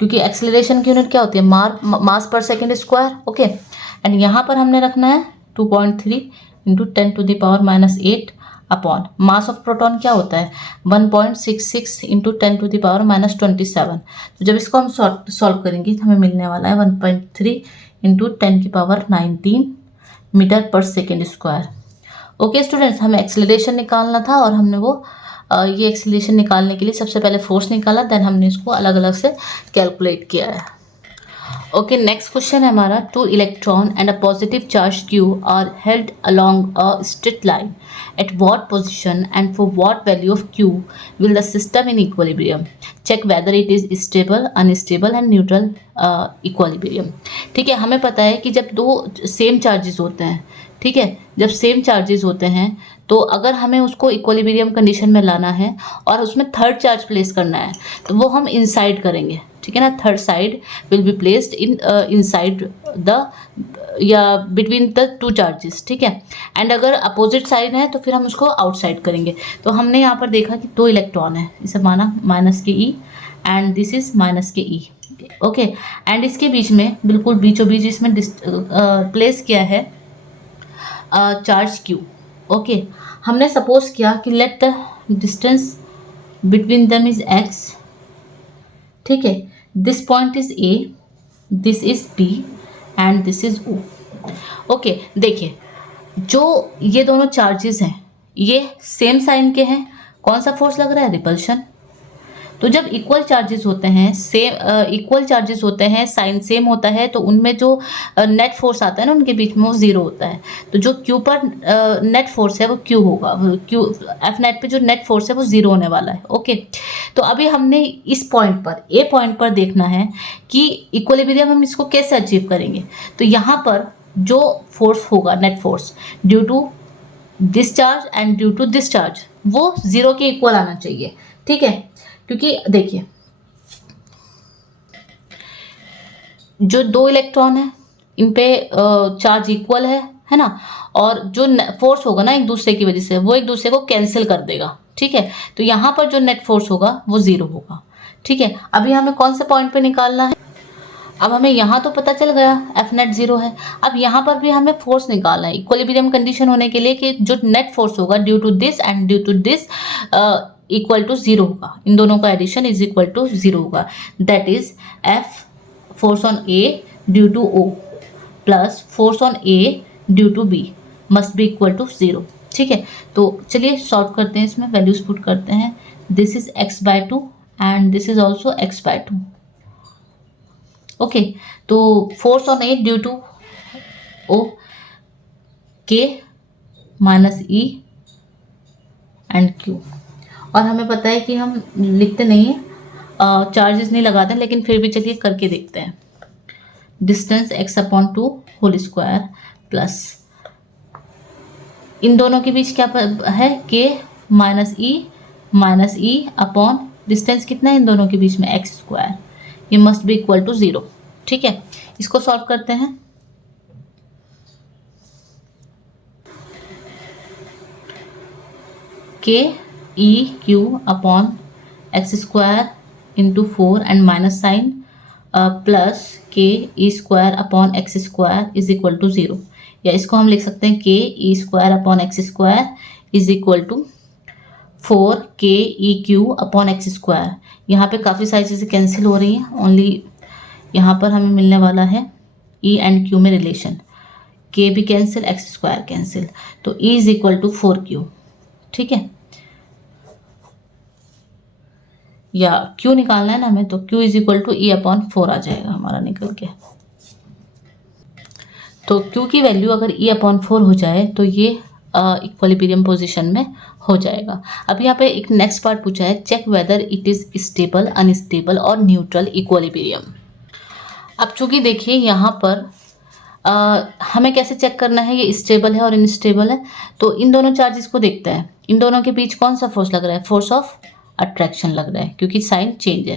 क्योंकि एक्सेलरेशन की यूनिट क्या होती है मास पर सेकेंड स्क्वायर। ओके, एंड यहाँ पर हमने रखना है 2.3 into 10⁻⁻8 upon mass of proton क्या होता है 1.66 इंटू 10⁻⁻27। तो जब इसको हम सॉल्व करेंगे तो हमें मिलने वाला है 1.3 इंटू 10⁻19 मीटर पर सेकेंड स्क्वायर। ओके स्टूडेंट्स, हमें एक्सेलरेशन निकालना था और हमने वो ये एक्सेलरेशन निकालने के लिए सबसे पहले फोर्स निकाला, देन हमने इसको अलग अलग से कैलकुलेट किया है। ओके, नेक्स्ट क्वेश्चन है हमारा, two electron and a positive charge Q are held along a straight line at what position and for what value of Q will the system in equilibrium, check whether it is stable, unstable and neutral equilibrium. ठीक है, हमें पता है कि जब दो same charges होते हैं, ठीक है, जब सेम चार्जेस होते हैं तो अगर हमें उसको इक्विलिब्रियम कंडीशन में लाना है और उसमें थर्ड चार्ज प्लेस करना है तो वो हम इनसाइड करेंगे, ठीक है ना। Third side will be placed in inside the या बिटवीन द टू चार्जेस, ठीक है। एंड अगर अपोजिट साइड है तो फिर हम उसको आउटसाइड करेंगे। तो हमने यहाँ पर देखा कि दो इलेक्ट्रॉन है, इसे माना माइनस के E and this is minus के ई, ओके। एंड इसके बीच में बिल्कुल बीचों बीच इसमें प्लेस किया है चार्ज क्यू, ओके। हमने सपोज किया कि let the distance between them is X, ठीक है। This point is A, this is B and this is O, okay. देखिए, जो ये दोनों चार्जेस हैं ये सेम साइन के हैं, कौन सा फोर्स लग रहा है, रिपल्शन। तो जब इक्वल चार्जेस होते हैं, इक्वल चार्जेस होते हैं, साइन सेम होता है, तो उनमें जो नेट फोर्स आता है ना उनके बीच में वो जीरो होता है। तो जो क्यू पर नेट फोर्स है वो क्यू होगा, क्यू एफ नेट पे जो नेट फोर्स है वो जीरो होने वाला है, ओके। तो अभी हमने इस पॉइंट पर, ए पॉइंट पर देखना है कि इक्विलिब्रियम हम इसको कैसे अचीव करेंगे। तो यहाँ पर जो फोर्स होगा, net force due to this charge and due to this charge, वो जीरो के इक्वल आना चाहिए, ठीक है। क्योंकि देखिए, जो दो इलेक्ट्रॉन है इन पे चार्ज इक्वल है ना, और जो फोर्स होगा ना एक दूसरे की वजह से वो एक दूसरे को कैंसिल कर देगा, ठीक है। तो यहाँ पर जो नेट फोर्स होगा वो जीरो होगा, ठीक है। अभी हमें कौन से पॉइंट पे निकालना है, अब हमें यहाँ तो पता चल गया एफ नेट जीरो है। अब यहाँ पर भी हमें फोर्स निकालना है इक्विलिब्रियम कंडीशन होने के लिए कि जो नेट फोर्स होगा due to this and due to this equal to zero होगा, इन दोनों का addition is equal to zero होगा। That is F force on A due to O plus force on A due to B must be equal to zero, ठीक है। तो चलिए solve करते हैं, इसमें वैल्यूज पुट करते हैं। This is X by two and this is also X by two, okay. तो force on A due to O K minus E and Q. और हमें पता है कि हम लिखते नहीं हैं, चार्जेस नहीं लगाते, लेकिन फिर भी चलिए करके देखते हैं। Distance X upon two whole square plus इन दोनों के बीच क्या है, के माइनस ई अपॉन डिस्टेंस कितना है इन दोनों के बीच में, एक्स स्क्वायर। ये must be equal to zero, ठीक है। इसको सॉल्व करते हैं। K E Q upon X square into 4 and minus sign plus K E square upon X square is equal to zero, या इसको हम लिख सकते हैं K E square upon X square is equal to 4 K E Q upon X square. यहाँ पे काफ़ी सारी चीज़ें कैंसिल हो रही हैं, ओनली यहाँ पर हमें मिलने वाला है ई एंड क्यू में रिलेशन, के भी कैंसिल, एक्स स्क्वायर कैंसिल, तो ई इज इक्वल टू 4q, ठीक है। या q निकालना है ना हमें, तो q is equal to E upon 4 आ जाएगा हमारा निकल के। तो q की वैल्यू अगर e अपॉन 4 हो जाए तो ये इक्विलिब्रियम पोजीशन में हो जाएगा। अब यहाँ पे एक नेक्स्ट पार्ट पूछा है, check whether it is stable, unstable और न्यूट्रल इक्विलिब्रियम। अब चूंकि देखिए यहाँ पर हमें कैसे चेक करना है ये स्टेबल है और इनस्टेबल है। तो इन दोनों चार्जेस को देखते हैं, इन दोनों के बीच कौन सा फोर्स लग रहा है, फोर्स ऑफ अट्रैक्शन लग रहा है, क्योंकि साइन चेंज है।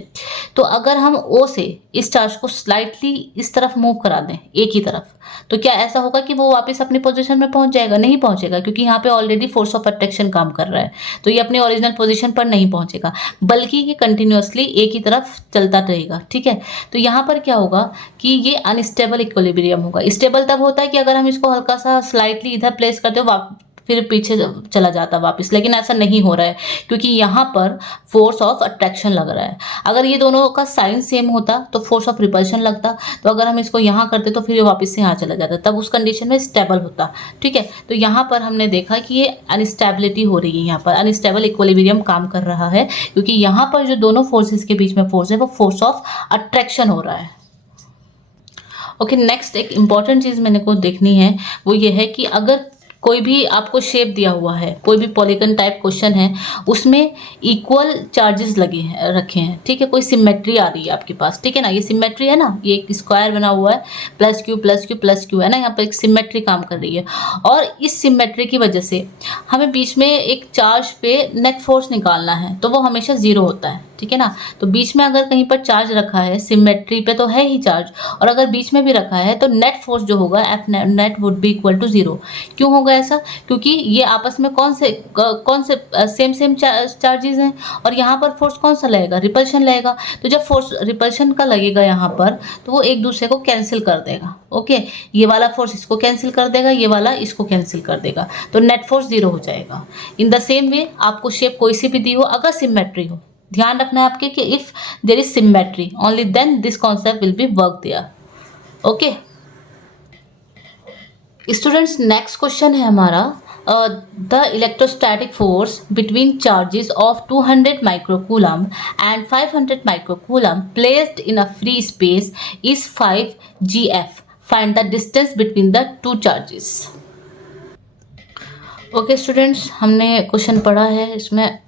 तो अगर हम O से इस चार्ज को स्लाइटली इस तरफ मूव करा दें, A की तरफ, तो क्या ऐसा होगा कि वो वापस अपनी पोजीशन में पहुंच जाएगा? नहीं पहुंचेगा, क्योंकि यहाँ पे ऑलरेडी फोर्स ऑफ अट्रैक्शन काम कर रहा है, तो ये अपनी ओरिजिनल पोजीशन पर नहीं पहुंचेगा, बल्कि ये कंटिन्यूअसली A की तरफ चलता रहेगा, ठीक है। तो यहाँ पर क्या होगा कि ये अनस्टेबल इक्विलिब्रियम होगा। स्टेबल तब होता है कि अगर हम इसको हल्का सा स्लाइटली इधर प्लेस करते हो, फिर पीछे चला जाता वापस, लेकिन ऐसा नहीं हो रहा है क्योंकि यहाँ पर फोर्स ऑफ अट्रैक्शन लग रहा है। अगर ये दोनों का साइन सेम होता तो फोर्स ऑफ रिपल्शन लगता, तो अगर हम इसको यहाँ करते तो फिर ये वापस से यहाँ चला जाता, तब उस कंडीशन में स्टेबल होता। ठीक है, तो यहाँ पर हमने देखा कि ये अनस्टेबिलिटी हो रही है, यहाँ पर अनस्टेबल इक्विलिब्रियम काम कर रहा है क्योंकि यहाँ पर जो दोनों फोर्सेस के बीच में फोर्स है वो फोर्स ऑफ अट्रैक्शन हो रहा है। ओके, नेक्स्ट एक इंपॉर्टेंट चीज़ मैंने को देखनी है वो ये है कि अगर कोई भी आपको शेप दिया हुआ है, कोई भी पॉलीगन टाइप क्वेश्चन है, उसमें इक्वल चार्जेस लगे हैं रखे हैं, ठीक है, कोई सिमेट्री आ रही है आपके पास, ठीक है ना, ये सिमेट्री है ना, ये एक स्क्वायर बना हुआ है, plus Q plus Q plus Q है ना, यहाँ पर एक सिमेट्री काम कर रही है और इस सिमेट्री की वजह से हमें बीच में एक चार्ज पे नेट फोर्स निकालना है तो वो हमेशा ज़ीरो होता है, ठीक है ना। तो बीच में अगर कहीं पर चार्ज रखा है, सिमेट्री पे तो है ही चार्ज, और अगर बीच में भी रखा है तो नेट फोर्स जो होगा F net would be equal to zero. क्यों होगा ऐसा? क्योंकि ये आपस में कौन से सेम चार्जेस हैं और यहाँ पर फोर्स कौन सा लगेगा? रिपल्शन लगेगा। तो जब फोर्स रिपल्शन का लगेगा यहाँ पर तो वो एक दूसरे को कैंसिल कर देगा। ओके, ये वाला फोर्स इसको कैंसिल कर देगा, ये वाला इसको कैंसिल कर देगा, तो नेट फोर्स ज़ीरो हो जाएगा। इन द सेम वे आपको शेप कोई सी भी दी हो, अगर सिमेट्री हो, ध्यान रखना है आपके कि if there is symmetry only then this concept will be work there. Okay students, next question है हमारा the electrostatic force between charges of 200 microcoulomb and 500 microcoulomb placed in a free space is 5 GF। Find the distance between the two charges. Okay students, हमने question पढ़ा है, इसमें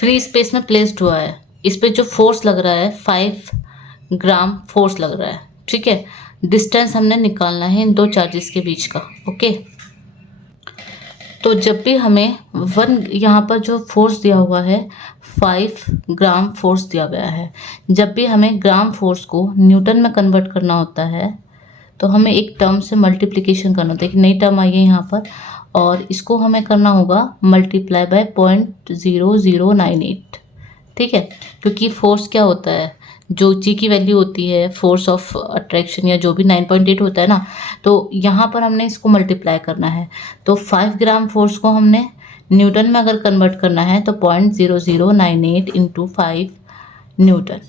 free space में placed हुआ है, इस पे जो फोर्स लग रहा है 5 ग्राम फोर्स लग रहा है, ठीक है। डिस्टेंस हमने निकालना है इन दो चार्जेस के बीच का। ओके, तो जब भी हमें यहाँ पर जो फोर्स दिया हुआ है 5 ग्राम फोर्स दिया गया है, जब भी हमें ग्राम फोर्स को न्यूटन में कन्वर्ट करना होता है तो हमें एक टर्म से मल्टीप्लिकेशन करना होता है। एक नई टर्म आई है यहाँ पर और इसको हमें करना होगा मल्टीप्लाई बाय 0.0098, ठीक है, क्योंकि फोर्स क्या होता है, जो जी की वैल्यू होती है फोर्स ऑफ अट्रैक्शन या जो भी 9.8 होता है ना, तो यहाँ पर हमने इसको मल्टीप्लाई करना है। तो 5 ग्राम फोर्स को हमने न्यूटन में अगर कन्वर्ट करना है तो 0.0098 इंटू 5 न्यूटन।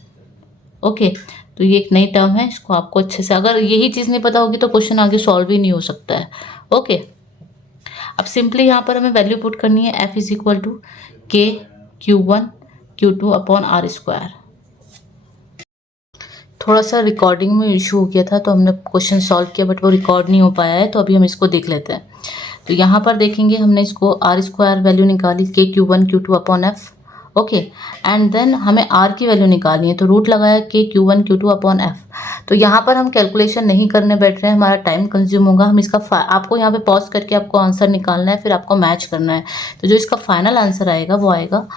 ओके, तो ये एक नई टर्म है, इसको आपको अच्छे से, अगर यही चीज़ नहीं पता होगी तो क्वेश्चन आगे सॉल्व ही नहीं हो सकता है। ओके, अब सिंपली यहाँ पर हमें वैल्यू पुट करनी है, F is equal to K Q1 Q2 upon R square. थोड़ा सा रिकॉर्डिंग में इशू हो गया था तो हमने क्वेश्चन सॉल्व किया बट वो रिकॉर्ड नहीं हो पाया है, तो अभी हम इसको देख लेते हैं। तो यहाँ पर देखेंगे हमने इसको R स्क्वायर वैल्यू निकाली के Q1 Q2 upon F। Okay, and then हमें R की वैल्यू निकालनी है तो रूट लगाया के Q1 Q2 अपॉन F। तो यहाँ पर हम कैलकुलेशन नहीं करने बैठ रहे हैं, हमारा टाइम कंज्यूम होगा। हम इसका आपको यहाँ पे पॉज करके आपको आंसर निकालना है, फिर आपको मैच करना है। तो जो इसका फाइनल आंसर आएगा वो आएगा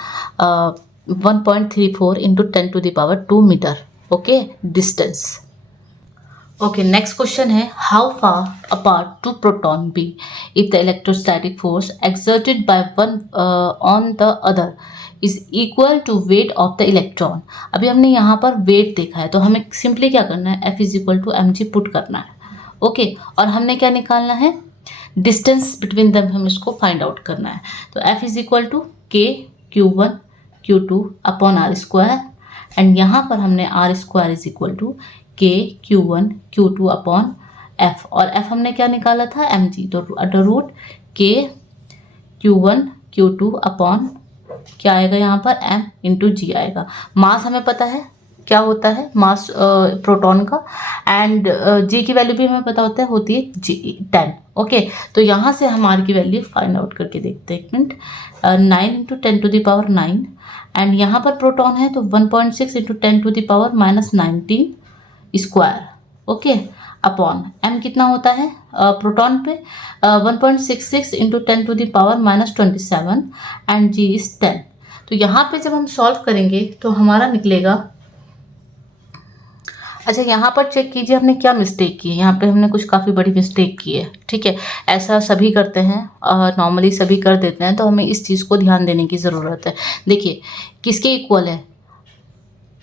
1.34 into 10⁻² metre. Okay, distance. Okay, next question है how far apart two proton be if the electrostatic force exerted by one on the other is equal to weight of the electron. अभी हमने यहाँ पर wait देखा है तो हमें simply क्या करना है, F is equal to mg put करना है। ओके, और हमने क्या निकालना है, डिस्टेंस बिटवीन दम, हम इसको फाइंड आउट करना है। तो F is equal to K Q1 Q2 upon R square, and यहाँ पर हमने R square is equal to K Q1 Q2 upon F, और F हमने क्या निकाला था, mg, तो अंडर रूट के Q1 Q2 अपॉन क्या आएगा यहाँ पर m इंटू जी आएगा। मास हमें पता है क्या होता है, मास प्रोटॉन का, एंड जी की वैल्यू भी हमें पता होता है, होती है जी 10। ओके, तो यहाँ से हम आर की वैल्यू फाइंड आउट करके देखते हैं। एक मिनट, 9 इंटू 10⁻⁹, एंड यहाँ पर प्रोटॉन है तो 1.6 into 10⁻⁻19 square. Okay, upon m कितना होता है प्रोटॉन पे 1.66 इंटू 10⁻⁻27 एंड g इज 10। तो यहाँ पे जब हम सॉल्व करेंगे तो हमारा निकलेगा, अच्छा यहाँ पर चेक कीजिए हमने क्या मिस्टेक की है, यहाँ पे हमने कुछ काफ़ी बड़ी मिस्टेक की है, ठीक है। ऐसा सभी करते हैं, नॉर्मली सभी कर देते हैं, तो हमें इस चीज़ को ध्यान देने की ज़रूरत है। देखिए किसके इक्वल है,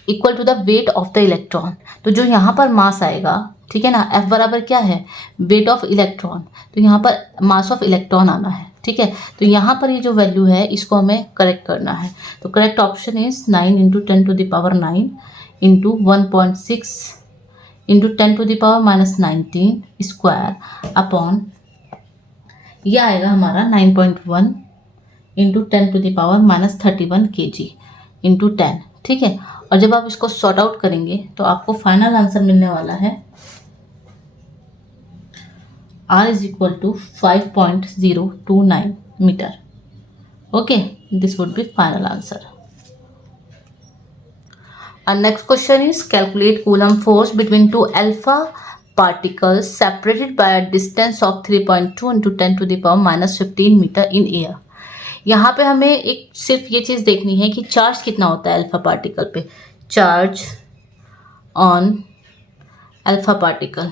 equal to the weight of the electron. तो जो यहाँ पर मास आएगा, ठीक है ना, F बराबर क्या है, वेट ऑफ इलेक्ट्रॉन, तो यहाँ पर मास ऑफ इलेक्ट्रॉन आना है, ठीक है। तो यहाँ पर ये जो वैल्यू है इसको हमें करेक्ट करना है। तो correct option is 9 into 10⁻9 into 1.6 into 10⁻19 square upon, ये आएगा हमारा 9.1 इंटू 10⁻31 kg इंटू 10, ठीक है। और जब आप इसको सॉर्ट आउट करेंगे तो आपको फाइनल आंसर मिलने वाला है R is equal to 5.029 metre. Okay, this would be final answer. Our next question is calculate Coulomb force between two alpha particles separated by a distance of 3.2 into 10⁻⁻15 metre in air। यहाँ पे हमें एक सिर्फ ये चीज़ देखनी है कि charge कितना होता है अल्फा पार्टिकल पे। Charge on alpha particle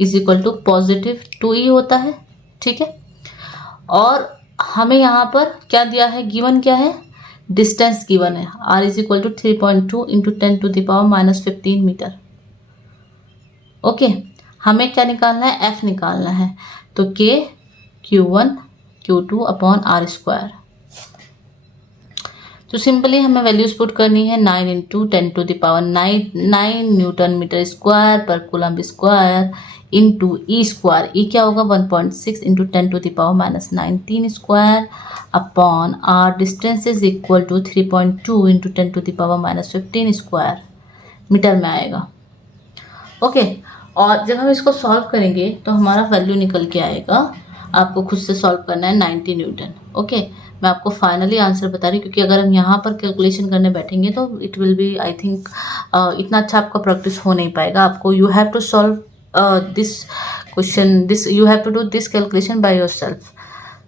is equal to positive 2e होता है, ठीक है। और हमें यहाँ पर क्या दिया है, गिवन क्या है, डिस्टेंस गिवन है, r is equal to 3.2 into 10⁻⁻15 metre. Okay, हमें क्या निकालना है, f निकालना है। तो k q1 q2 upon r square. तो सिंपली हमें वैल्यूज पुट करनी है, 9 इंटू 10⁻9 न्यूटन मीटर स्क्वायर पर coulomb square into E square, E क्या होगा 1.6 into 10⁻19 square upon R distance is equal to 3.2 into 10⁻15 square metre में आएगा। ओके, और जब हम इसको सॉल्व करेंगे तो हमारा वैल्यू निकल के आएगा, आपको खुद से सॉल्व करना है 90 न्यूटन। ओके, मैं आपको फाइनली आंसर बता रही हूँ क्योंकि अगर हम यहाँ पर कैलकुलेशन करने बैठेंगे तो it will be, I think इतना अच्छा आपका प्रैक्टिस हो नहीं पाएगा। आपको you have to solve this question, this you have to do this calculation by yourself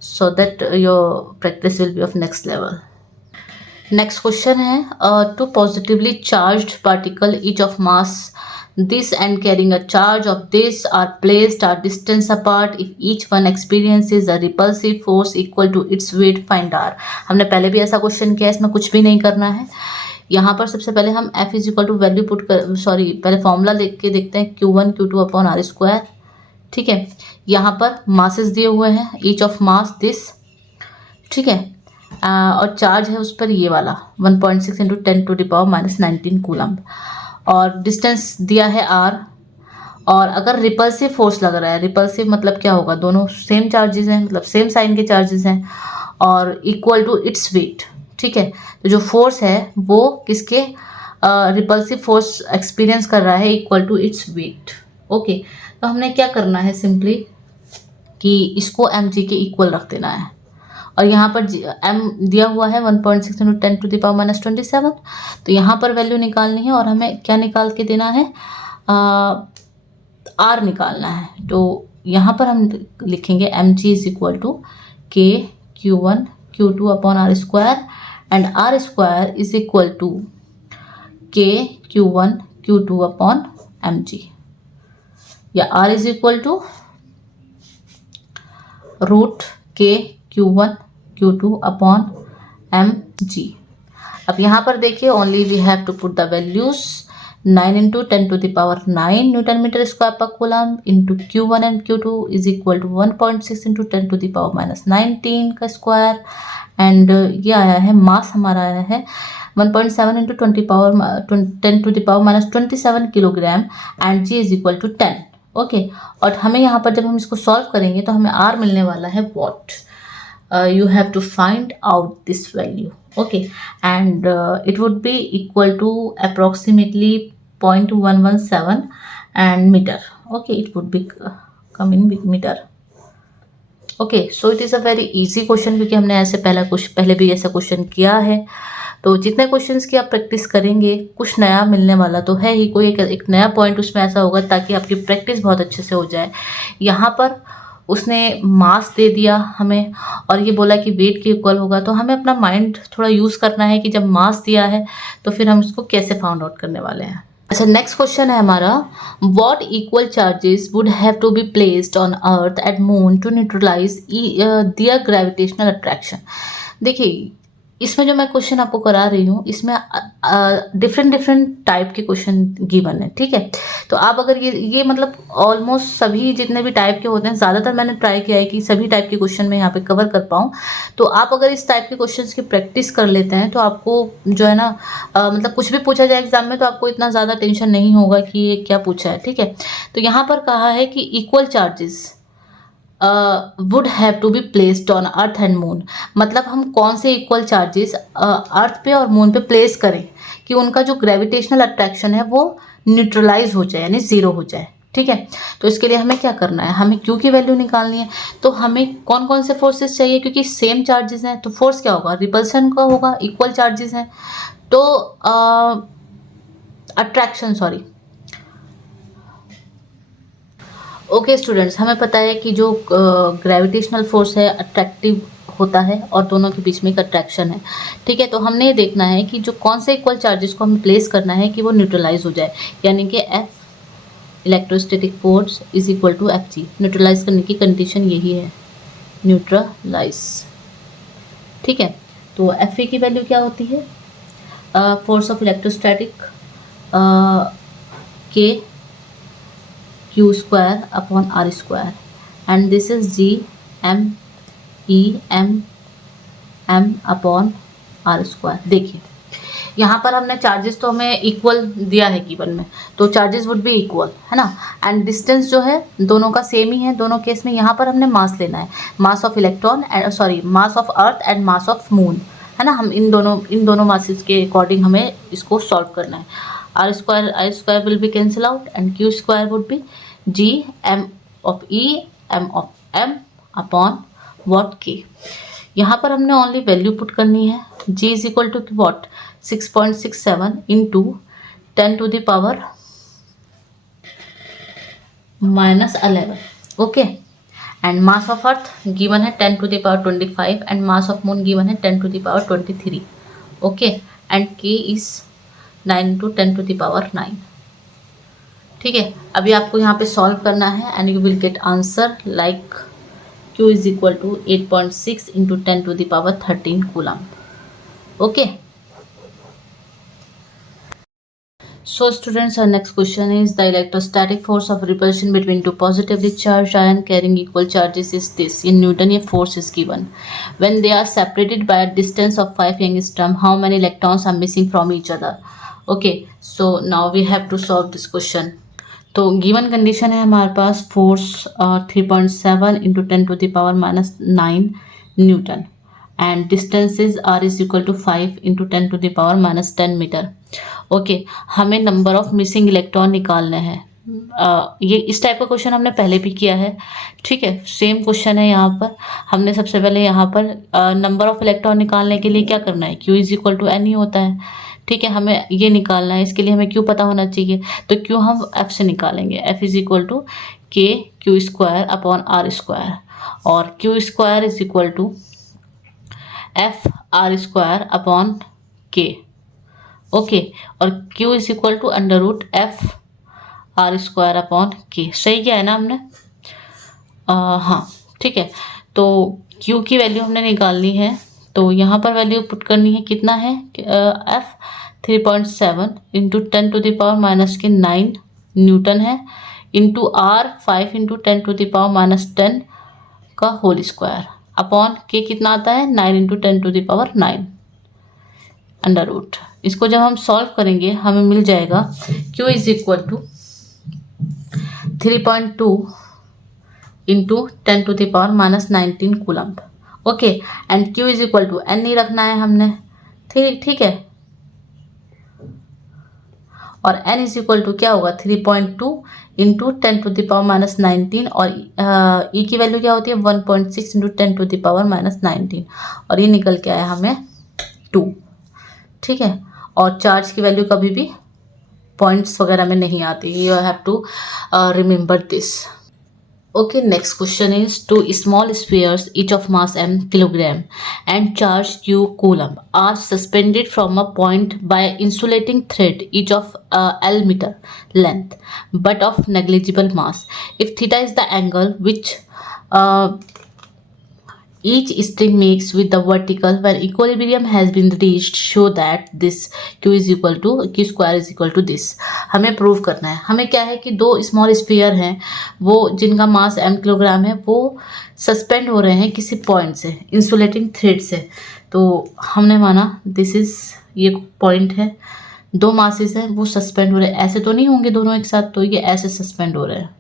so that your practice will be of next level. Next question है, two positively charged particle each of mass this and carrying a charge of this are placed at distance apart. If each one experiences a repulsive force equal to its weight, find R। हमने पहले भी ऐसा question किया, इसमें कुछ भी नहीं करना है। यहाँ पर सबसे पहले हम F is equal to value put कर, सॉरी पहले फॉर्मूला लिख के देखते हैं, Q1 Q2 upon R square, ठीक है। यहाँ पर मासेस दिए हुए हैं, ईच ऑफ मास दिस, ठीक है। और चार्ज है उस पर ये वाला 1.6 इंटू 10⁻⁻19 कूलम्ब, और डिस्टेंस दिया है R। और अगर रिपल्सिव फोर्स लग रहा है, रिपल्सिव मतलब क्या होगा, दोनों सेम चार्जेस हैं, मतलब सेम साइन के चार्जेस हैं, और इक्वल टू इट्स वेट, ठीक है। तो जो फोर्स है वो किसके, रिपल्सिव फोर्स एक्सपीरियंस कर रहा है equal to its weight. Okay, तो हमने क्या करना है, सिंपली कि इसको mg के इक्वल रख देना है। और यहाँ पर m दिया हुआ है 1.6 इंटू 10⁻27, तो यहाँ पर वैल्यू निकालनी है और हमें क्या निकाल के देना है, r निकालना है। तो यहाँ पर हम लिखेंगे mg is equal to k q1 q2 upon r square and r square is equal to k q1 q2 upon mg, या r is equal to root k q1 q2 upon mg। अब यहाँ पर देखिए, only we have to put the values, 9 into 10⁻9 newton metre square पर coulomb into q1 and q2 is equal to 1.6 into 10⁻19 का square, and ये आया है मास हमारा आया है 1.7 into 10⁻27 kilogram and g is equal to 10। Okay, और हमें यहाँ पर जब हम इसको सॉल्व करेंगे तो हमें R मिलने वाला है what. You have to find out this value. Okay, and it would be equal to approximately 0.117 and metre. Okay, it would be come in metre. Okay, so it is a very easy question क्योंकि हमने ऐसे पहले भी ऐसा question किया है। तो जितने क्वेश्चंस की आप प्रैक्टिस करेंगे कुछ नया मिलने वाला तो है ही, कोई एक नया पॉइंट उसमें ऐसा होगा ताकि आपकी प्रैक्टिस बहुत अच्छे से हो जाए। यहाँ पर उसने मास दे दिया हमें और ये बोला कि वेट के इक्वल होगा, तो हमें अपना माइंड थोड़ा यूज़ करना है कि जब मास दिया है तो फिर हम उसको कैसे फाउंड आउट करने वाले हैं। अच्छा, नेक्स्ट क्वेश्चन है हमारा, what equal charges would have to be placed on earth at moon to neutralize their gravitational attraction. देखिए, इसमें जो मैं क्वेश्चन आपको करा रही हूँ इसमें डिफरेंट टाइप के क्वेश्चन गिवन है, ठीक है। तो आप अगर ये मतलब ऑलमोस्ट सभी जितने भी टाइप के होते हैं, ज़्यादातर मैंने ट्राई किया है कि सभी टाइप के क्वेश्चन मैं यहाँ पे कवर कर पाऊँ। तो आप अगर इस टाइप के क्वेश्चंस की प्रैक्टिस कर लेते हैं तो आपको जो है ना मतलब कुछ भी पूछा जाए एग्जाम में तो आपको इतना ज़्यादा टेंशन नहीं होगा कि ये क्या पूछा है, ठीक है। तो यहाँ पर कहा है कि equal charges would have to be placed on earth and moon. मतलब हम कौन से इक्वल चार्जेस अर्थ पे और मून पे प्लेस करें कि उनका जो ग्रेविटेशनल अट्रैक्शन है वो न्यूट्रलाइज हो जाए, यानी ज़ीरो हो जाए, ठीक है। तो इसके लिए हमें क्या करना है, हमें क्यू की वैल्यू निकालनी है। तो हमें कौन कौन से फोर्सेस चाहिए, क्योंकि सेम चार्जेस हैं तो फोर्स क्या होगा, रिपल्सन का होगा, इक्वल चार्जेस हैं तो अट्रैक्शन, सॉरी। ओके स्टूडेंट्स, हमें पता है कि जो ग्रेविटेशनल फोर्स है अट्रैक्टिव होता है और दोनों के बीच में एक अट्रैक्शन है, ठीक है। तो हमने ये देखना है कि जो कौन से इक्वल चार्जेस को हमें प्लेस करना है कि वो न्यूट्रलाइज हो जाए, यानी कि F electrostatic force is equal to F G. Neutralize करने की कंडीशन यही है, न्यूट्रलाइज, ठीक है। तो एफ ए की वैल्यू क्या होती है, force of electrostatic K Q square upon R square, and this is G M E M upon R square. देखिए यहाँ पर हमने चार्जेस तो हमें इक्वल दिया है गिवन में, तो चार्जेस वुड बी इक्वल, है ना। एंड डिस्टेंस जो है दोनों का सेम ही है दोनों केस में। यहाँ पर हमने मास लेना है, मास of electron sorry mass of earth and mass of moon, है ना। हम इन दोनों मासेस के अकॉर्डिंग हमें इसको सॉल्व करना है। R square will be cancel out and Q square would be G M of E M of M upon what K. यहाँ पर हमने ओनली वैल्यू पुट करनी है, g is equal to what 6.67 into 10 to the power -11, ओके। And mass of earth given है 10 to the power 25 and mass of moon given है 10 to the power 23, ओके। And k is 9 into 10 to the power 9, ठीक है। अभी आपको यहाँ पे सॉल्व करना है and you will get answer like Q is equal to 8.6 into 10 to the power 13 coulomb, okay. So students, our next question is the electrostatic force of repulsion between two positively charged ions carrying equal charges is this. In Newton, a force is given when they are separated by a distance of 5 angstrom. How many electrons are missing from each other? Okay, so now we have to solve this question. तो given condition है हमारे पास force 3.7 into 10 to the power -9 newton and distances R is equal to 5 into 10 to the power -10 metre, okay. हमें number of missing electron निकालने हैं। ये इस type का क्वेश्चन हमने पहले भी किया है, ठीक है। सेम क्वेश्चन है यहाँ पर। हमने सबसे पहले यहाँ पर नंबर ऑफ इलेक्ट्रॉन निकालने के लिए क्या करना है, Q is equal to N ही होता है, ठीक है। हमें ये निकालना है, इसके लिए हमें क्यू पता होना चाहिए, तो क्यू हम एफ से निकालेंगे। F is equal to K Q square upon R square, और Q square is equal to F R square upon K, okay. और Q is equal to under root F R square upon K. सही किया है ना हमने, हाँ, ठीक है। तो क्यू की वैल्यू हमने निकालनी है, तो यहाँ पर वैल्यू पुट करनी है, कितना है F 3.7 into 10 to the power -9 newton है, into R 5 into 10 to the power -10 का होल स्क्वायर अपॉन के कितना आता है 9 into 10 to the power 9 under root. इसको जब हम सॉल्व करेंगे हमें मिल जाएगा Q is equal to 3.2 into 10 to the power -19 coulomb, okay. And Q is equal to N नहीं रखना है हमने, ठीक है। और n इज इक्वल टू क्या होगा 3.2 इंटू 10 टू द पावर -19, और E की वैल्यू क्या होती है 1.6 इंटू 10 टू द पावर -19, और ये निकल के आया हमें 2, ठीक है। और चार्ज की वैल्यू कभी भी पॉइंट्स वगैरह में नहीं आती, you have to remember this, okay. Next question is two small spheres each of mass m kilogram and charge q coulomb are suspended from a point by insulating thread each of L meter length but of negligible mass. If theta is the angle which each string makes with the vertical when equilibrium has been reached show that this q is equal to q square is equal to this। हमें prove करना है। हमें क्या है कि दो small sphere हैं वो जिनका मास m किलोग्राम है, वो सस्पेंड हो रहे हैं किसी पॉइंट से, इंसुलेटिंग थ्रेड से। तो हमने माना दिस इज, ये पॉइंट है, दो मासेस हैं वो सस्पेंड हो रहे हैं। ऐसे तो नहीं होंगे दोनों एक साथ, तो ये ऐसे सस्पेंड हो रहे हैं।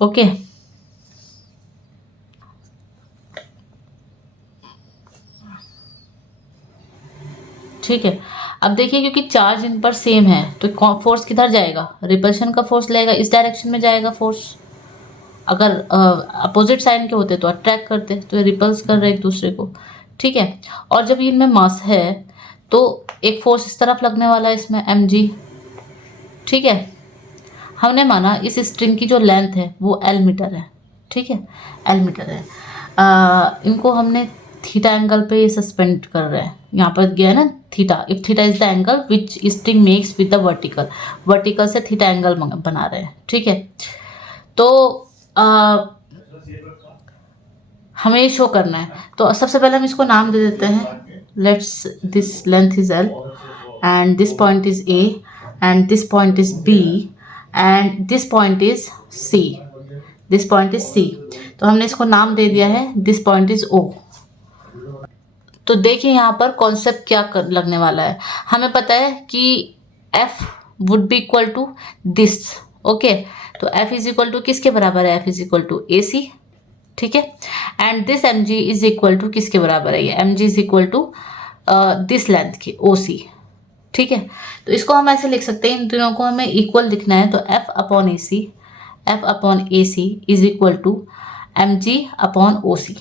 ओके ठीक है। अब देखिए क्योंकि चार्ज इन पर सेम है तो फोर्स किधर जाएगा, रिपल्शन का फोर्स लगेगा, इस डायरेक्शन में जाएगा फोर्स। अगर अपोजिट साइन के होते तो अट्रैक्ट करते, तो ये रिपल्स कर रहे एक दूसरे को। ठीक है। और जब इनमें मास है तो एक फोर्स इस तरफ लगने वाला है इसमें mg। ठीक है। हमने माना इस स्ट्रिंग की जो लेंथ है वो l मीटर है। ठीक है, l मीटर है। इनको हमने थीटा एंगल पे ये सस्पेंड कर रहे हैं। यहाँ पर गया ना theta, if theta is the angle which string makes with the vertical, vertical से थीटा एंगल बना रहे हैं। ठीक है। तो हमें शो करना है, तो सबसे पहले हम इसको नाम दे देते हैं। Let's this length is l and this point is a and this point is b and this point is c, this point is c। तो हमने इसको नाम दे दिया है दिस पॉइंट इज o। तो देखिए यहाँ पर कॉन्सेप्ट क्या लगने वाला है। हमें पता है कि f would be equal to this. Okay, तो f इज इक्वल टू किसके बराबर है, f is equal to AC। ठीक है। And this mg is equal to किसके बराबर है, ये mg is equal to this length की OC। ठीक है। तो इसको हम ऐसे लिख सकते हैं, इन दोनों को हमें इक्वल लिखना है, तो f upon AC is equal to mg upon OC।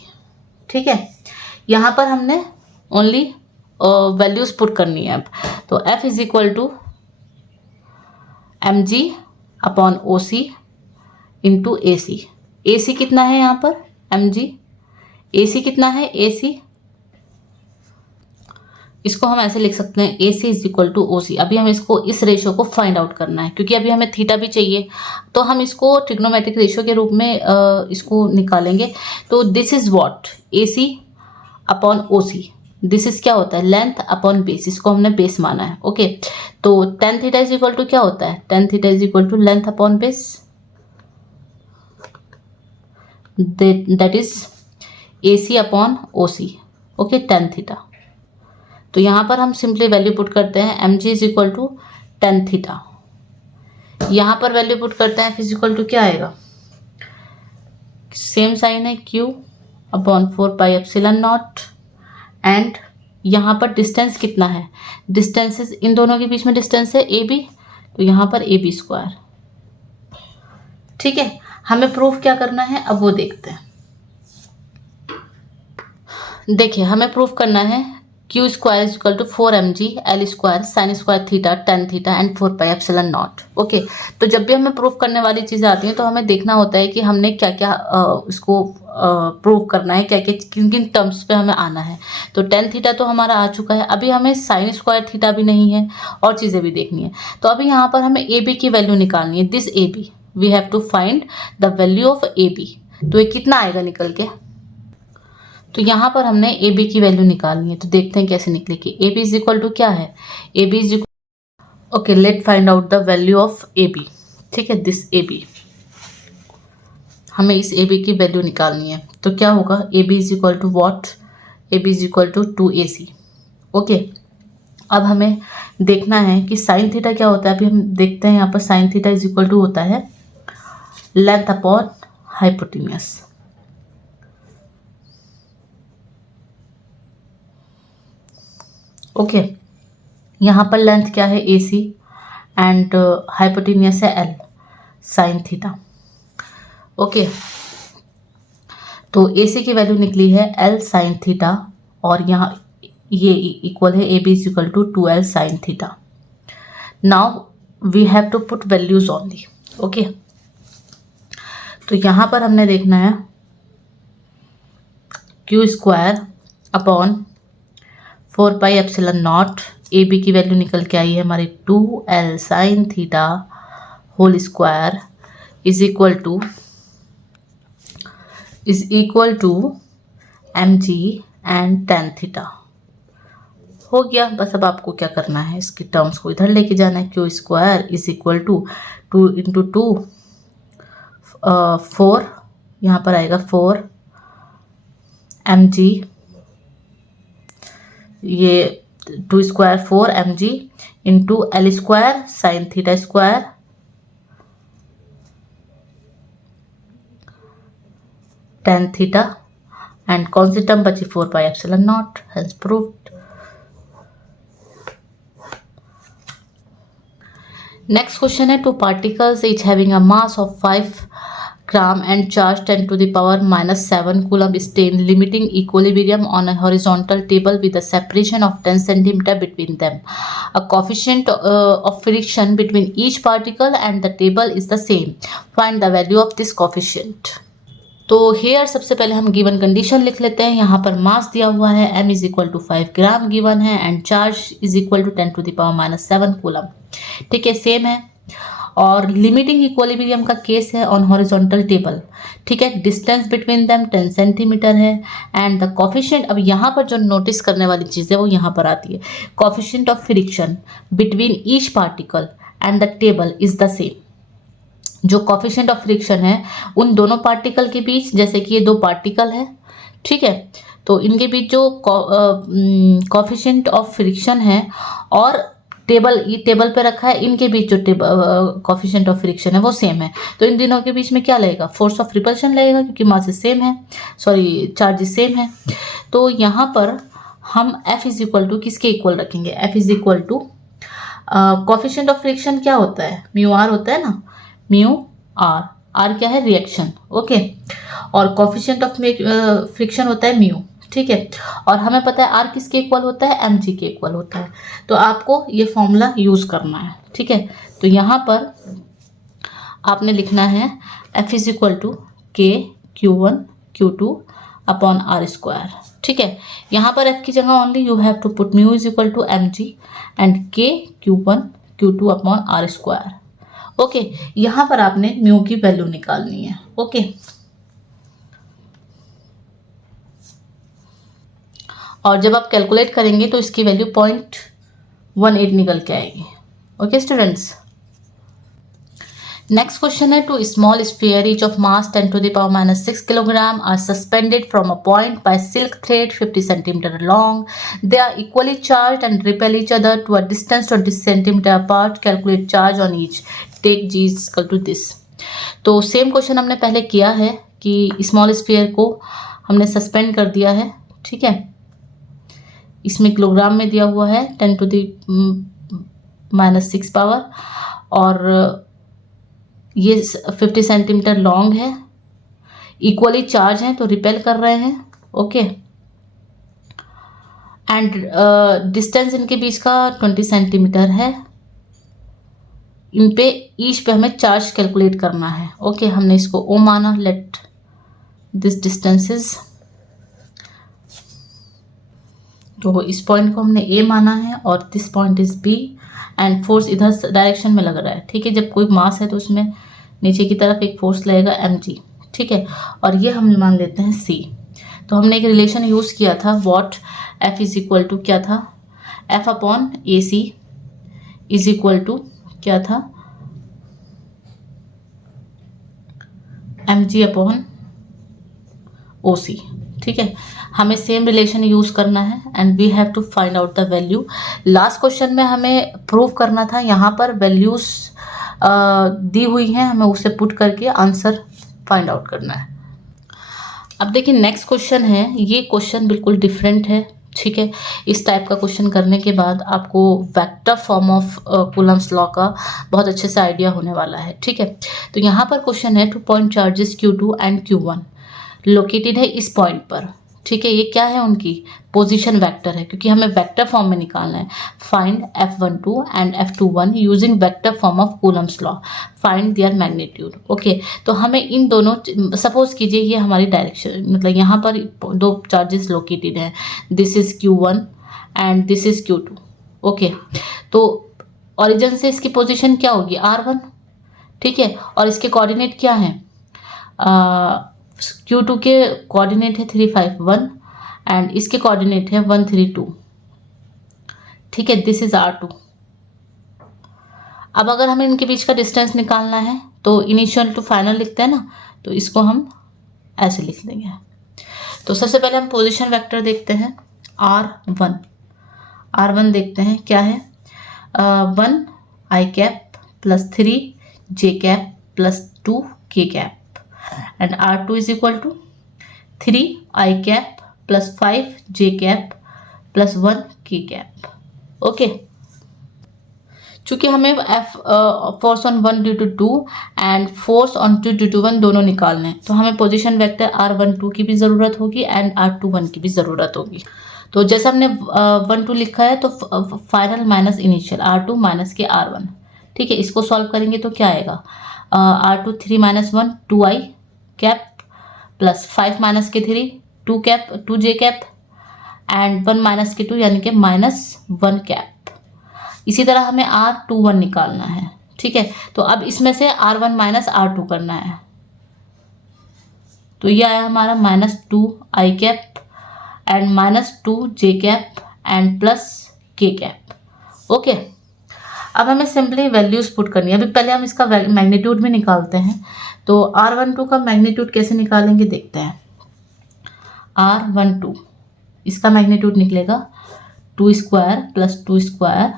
ठीक है। यहाँ पर हमने ओनली वैल्यूज पुट करनी है अब, तो f is equal to mg upon OC into AC कितना है यहाँ पर mg, AC कितना है AC, इसको हम ऐसे लिख सकते हैं AC is equal to OC। अभी हम इसको इस रेशो को फाइंड आउट करना है क्योंकि अभी हमें थीटा भी चाहिए, तो हम इसको ट्रिग्नोमेट्रिक रेशो के रूप में इसको निकालेंगे। तो this is what AC upon OC, this is क्या होता है लेंथ अपॉन बेस, इसको हमने बेस माना है। ओके, तो tan theta is equal to क्या होता है, tan theta is equal to length upon base, that is AC upon OC। Okay, tan theta. तो यहाँ पर हम सिंपली वैल्यू पुट करते हैं mg is equal to tan theta. यहाँ पर वैल्यू पुट करते हैं फिजिकल टू क्या आएगा, सेम साइन है q upon 4 pi epsilon not. And यहाँ पर डिस्टेंस कितना है, डिस्टेंस इन दोनों के बीच में डिस्टेंस है AB, तो यहाँ पर AB स्क्वायर। ठीक है। हमें प्रूफ क्या करना है अब वो देखते हैं। देखिए हमें प्रूफ करना है q square is equal to 4mg l square sine square theta tan theta and 4 pi epsilon naught. Okay, तो जब भी हमें प्रूफ करने वाली चीज़ें आती हैं तो हमें देखना होता है कि हमने क्या क्या इसको प्रूव करना है, क्या क्या किन किन टर्म्स पे हमें आना है। तो tan थीटा तो हमारा आ चुका है, अभी हमें साइन स्क्वायर थीटा भी नहीं है और चीज़ें भी देखनी है। तो अभी यहाँ पर हमें AB की वैल्यू निकालनी है, this AB we have to find the value of AB। तो ये कितना आएगा निकल के, तो यहाँ पर हमने AB की वैल्यू निकालनी है, तो देखते हैं कैसे निकलेगी। AB इज इक्वल टू क्या है, AB is equal, okay let find out the value of AB। ठीक है, दिस AB, हमें इस AB की वैल्यू निकालनी है। तो क्या होगा, AB is equal to what, AB is equal to 2AC। Okay, अब हमें देखना है कि साइन थीटा क्या होता है। अभी हम देखते हैं यहाँ पर sine theta is equal to होता है लेंथ अपॉन हाइपोटेन्यूस। ओके, यहाँ पर लेंथ क्या है AC एंड हाइपोटेन्यूस है L साइन थीटा। ओके, तो AC की वैल्यू निकली है L साइन थीटा और यहाँ ये इक्वल है AB is equal to 2L sine theta. Now we have to put values only. Okay, तो यहाँ पर हमने देखना है q square upon 4 pi epsilon naught, AB की वैल्यू निकल के आई है हमारी 2L sine theta whole square is equal to mg and tan theta. हो गया। बस अब आपको क्या करना है, इसकी टर्म्स को इधर लेके जाना है। Q square is equal to 2 into 2 4, यहाँ पर आएगा 4 mg, ये 2 square 4 mg into L square sine theta square tan theta and कौन सी टर्म बची 4 pi epsilon naught, hence proved. Next question है, two particles each having a mass of 5 gram and charge 10 to the power minus 7 coulomb stay in limiting equilibrium on a horizontal table with a separation of 10 centimeter between them. A coefficient of friction between each particle and the table is the same. Find the value of this coefficient. तो hair सबसे पहले हम given condition लिख लेते हैं। यहाँ पर मास दिया हुआ है m is equal to 5 gram given है and charge is equal to 10 to the power minus 7 coulomb. ठीक है, सेम है। और लिमिटिंग इक्विलिब्रियम का केस है ऑन हॉरिजॉन्टल टेबल। ठीक है, डिस्टेंस बिटवीन देम 10 सेंटीमीटर है एंड द कोफिशिएंट, अब यहाँ पर जो नोटिस करने वाली चीज़ है वो यहाँ पर आती है। Coefficient of friction between each particle and the table is the same. जो कोफिशिएंट ऑफ फ्रिक्शन है उन दोनों पार्टिकल के बीच, जैसे कि ये दो पार्टिकल है, ठीक है, तो इनके बीच जो कोफिशिएंट ऑफ फ्रिक्शन है और ये टेबल पे रखा है, इनके बीच जो कोफिशिएंट ऑफ फ्रिक्शन है वो सेम है। तो इन दोनों के बीच में क्या लगेगा, फोर्स ऑफ रिपल्शन लगेगा, क्योंकि मास सेम है, सॉरी चार्ज सेम है। तो यहाँ पर हम F इज इक्वल टू किसके इक्वल रखेंगे, F is equal to coefficient of friction क्या होता है, म्यू आर होता है ना, म्यू आर, आर क्या है रिएक्शन, ओके, और कोफिशिएंट ऑफ फ्रिक्शन होता है म्यू। ठीक है, और हमें पता है आर किसके इक्वल होता है, एम जी के इक्वल होता है। तो आपको ये फॉर्मूला यूज करना है। ठीक है, तो यहाँ पर आपने लिखना है F is equal to K Q1 Q2 upon R square. ठीक है, यहाँ पर एफ की जगह only you have to put mu is equal to M G and K Q1 Q2 upon R square. Okay, यहाँ पर आपने म्यू की वैल्यू निकालनी है। ओके, और जब आप कैलकुलेट करेंगे तो इसकी वैल्यू 0.18 निकल के आएगी। ओके स्टूडेंट्स, नेक्स्ट क्वेश्चन है, two small sphere each of mass 10 to the power minus 6 kilogram are suspended from a point by silk thread 50 centimeter long. They are equally charge and repel each other to a distance 20 centimeter apart. Calculate charge on each, take G equal to this. तो same question हमने पहले किया है कि small sphere को हमने suspend कर दिया है। ठीक है, इसमें किलोग्राम में दिया हुआ है 10 to the minus 6 पावर, और ये 50 सेंटीमीटर लॉन्ग है, इक्वली चार्ज हैं तो रिपेल कर रहे हैं। ओके, एंड डिस्टेंस इनके बीच का 20 सेंटीमीटर है। इन पे ईच पे हमें चार्ज कैलकुलेट करना है। ओके, हमने इसको ओ माना, लेट दिस डिस्टेंसेस, तो इस पॉइंट को हमने ए माना है और this point is B and force इधर डायरेक्शन में लग रहा है। ठीक है, जब कोई मास है तो उसमें नीचे की तरफ एक फोर्स लगेगा mg। ठीक है, और ये हम मान लेते हैं c। तो हमने एक रिलेशन यूज़ किया था, what f is equal to क्या था, f upon A C is equal to क्या था, mg अपॉन ओ सी। ठीक है, हमें सेम रिलेशन यूज करना है and we have to find out the value. Last question में हमें प्रूव करना था, यहाँ पर वैल्यूज दी हुई हैं, हमें उसे पुट करके आंसर फाइंड आउट करना है। अब देखिए नेक्स्ट क्वेश्चन है, ये क्वेश्चन बिल्कुल डिफरेंट है। ठीक है, इस टाइप का क्वेश्चन करने के बाद आपको vector form of Coulomb's law का बहुत अच्छे से आइडिया होने वाला है। ठीक है, तो यहाँ पर क्वेश्चन है, two point charges Q2 and Q1 located है इस पॉइंट पर। ठीक है, ये क्या है, उनकी पोजीशन वेक्टर है, क्योंकि हमें वेक्टर फॉर्म में निकालना है। Find F12 and F21 using vector form of Coulomb's law, find there magnitude. Okay, तो हमें इन दोनों, सपोज कीजिए ये हमारी डायरेक्शन, मतलब यहाँ पर दो चार्जेस लोकेटेड हैं, this is Q1 and this is Q2। Okay, तो ओरिजिन से इसकी पोजीशन क्या होगी, R1। ठीक है। और इसके कोऑर्डिनेट क्या हैं, Q2 के कोऑर्डिनेट है 3, 5, 1 एंड इसके कोऑर्डिनेट है 1, 3, 2, ठीक है। This is R2। अब अगर हमें इनके बीच का डिस्टेंस निकालना है तो इनिशियल टू फाइनल लिखते हैं ना, तो इसको हम ऐसे लिख देंगे। तो सबसे पहले हम पोजीशन वेक्टर देखते हैं R1 देखते हैं क्या है, 1 I cap plus 3 J cap plus 2 K cap and R2 is equal to 3 I cap plus 5 J cap plus 1 K cap. Okay, चूंकि हमें force on 1 due to 2 and force on 2 due to 1 दोनों निकालने हैं, तो हमें position vector R12 की भी ज़रूरत होगी एंड R21 की भी ज़रूरत होगी। तो जैसे हमने 1, 2 लिखा है तो final minus initial R2 minus के R1, ठीक है। इसको सॉल्व करेंगे तो क्या आएगा, R2 3 minus 1 2 I cap plus 5 minus के 3 2 cap 2 J cap and 1 minus के 2 यानी कि माइनस 1 कैप। इसी तरह हमें R21 निकालना है, ठीक है। तो अब इसमें से R1 माइनस R2 करना है, तो ये आया हमारा minus 2 I cap and minus 2 J cap and plus K cap. Okay, अब हमें सिंपली वैल्यूज पुट करनी है। अभी पहले हम इसका मैग्नीट्यूड भी निकालते हैं। तो R12 का मैग्नीट्यूड कैसे निकालेंगे देखते हैं। R12 इसका मैग्नीट्यूड निकलेगा 2 square plus 2 square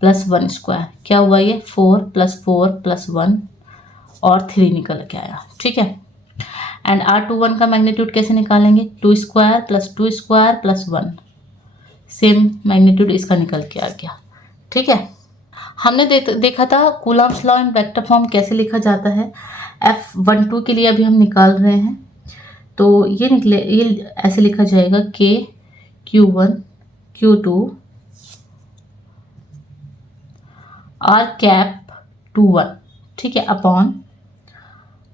plus 1 square, क्या हुआ ये 4 प्लस 4 प्लस 1 और 3 निकल के आया, ठीक है। एंड R21 का मैग्नीट्यूड कैसे निकालेंगे, 2 square plus 2 square plus 1, same magnitude इसका निकल के आ गया, ठीक है। हमने देखा था Coulomb's law in vector form कैसे लिखा जाता है। F12 के लिए अभी हम निकाल रहे हैं, तो ये ऐसे लिखा जाएगा K Q1 Q2 R cap 21, ठीक है, अपॉन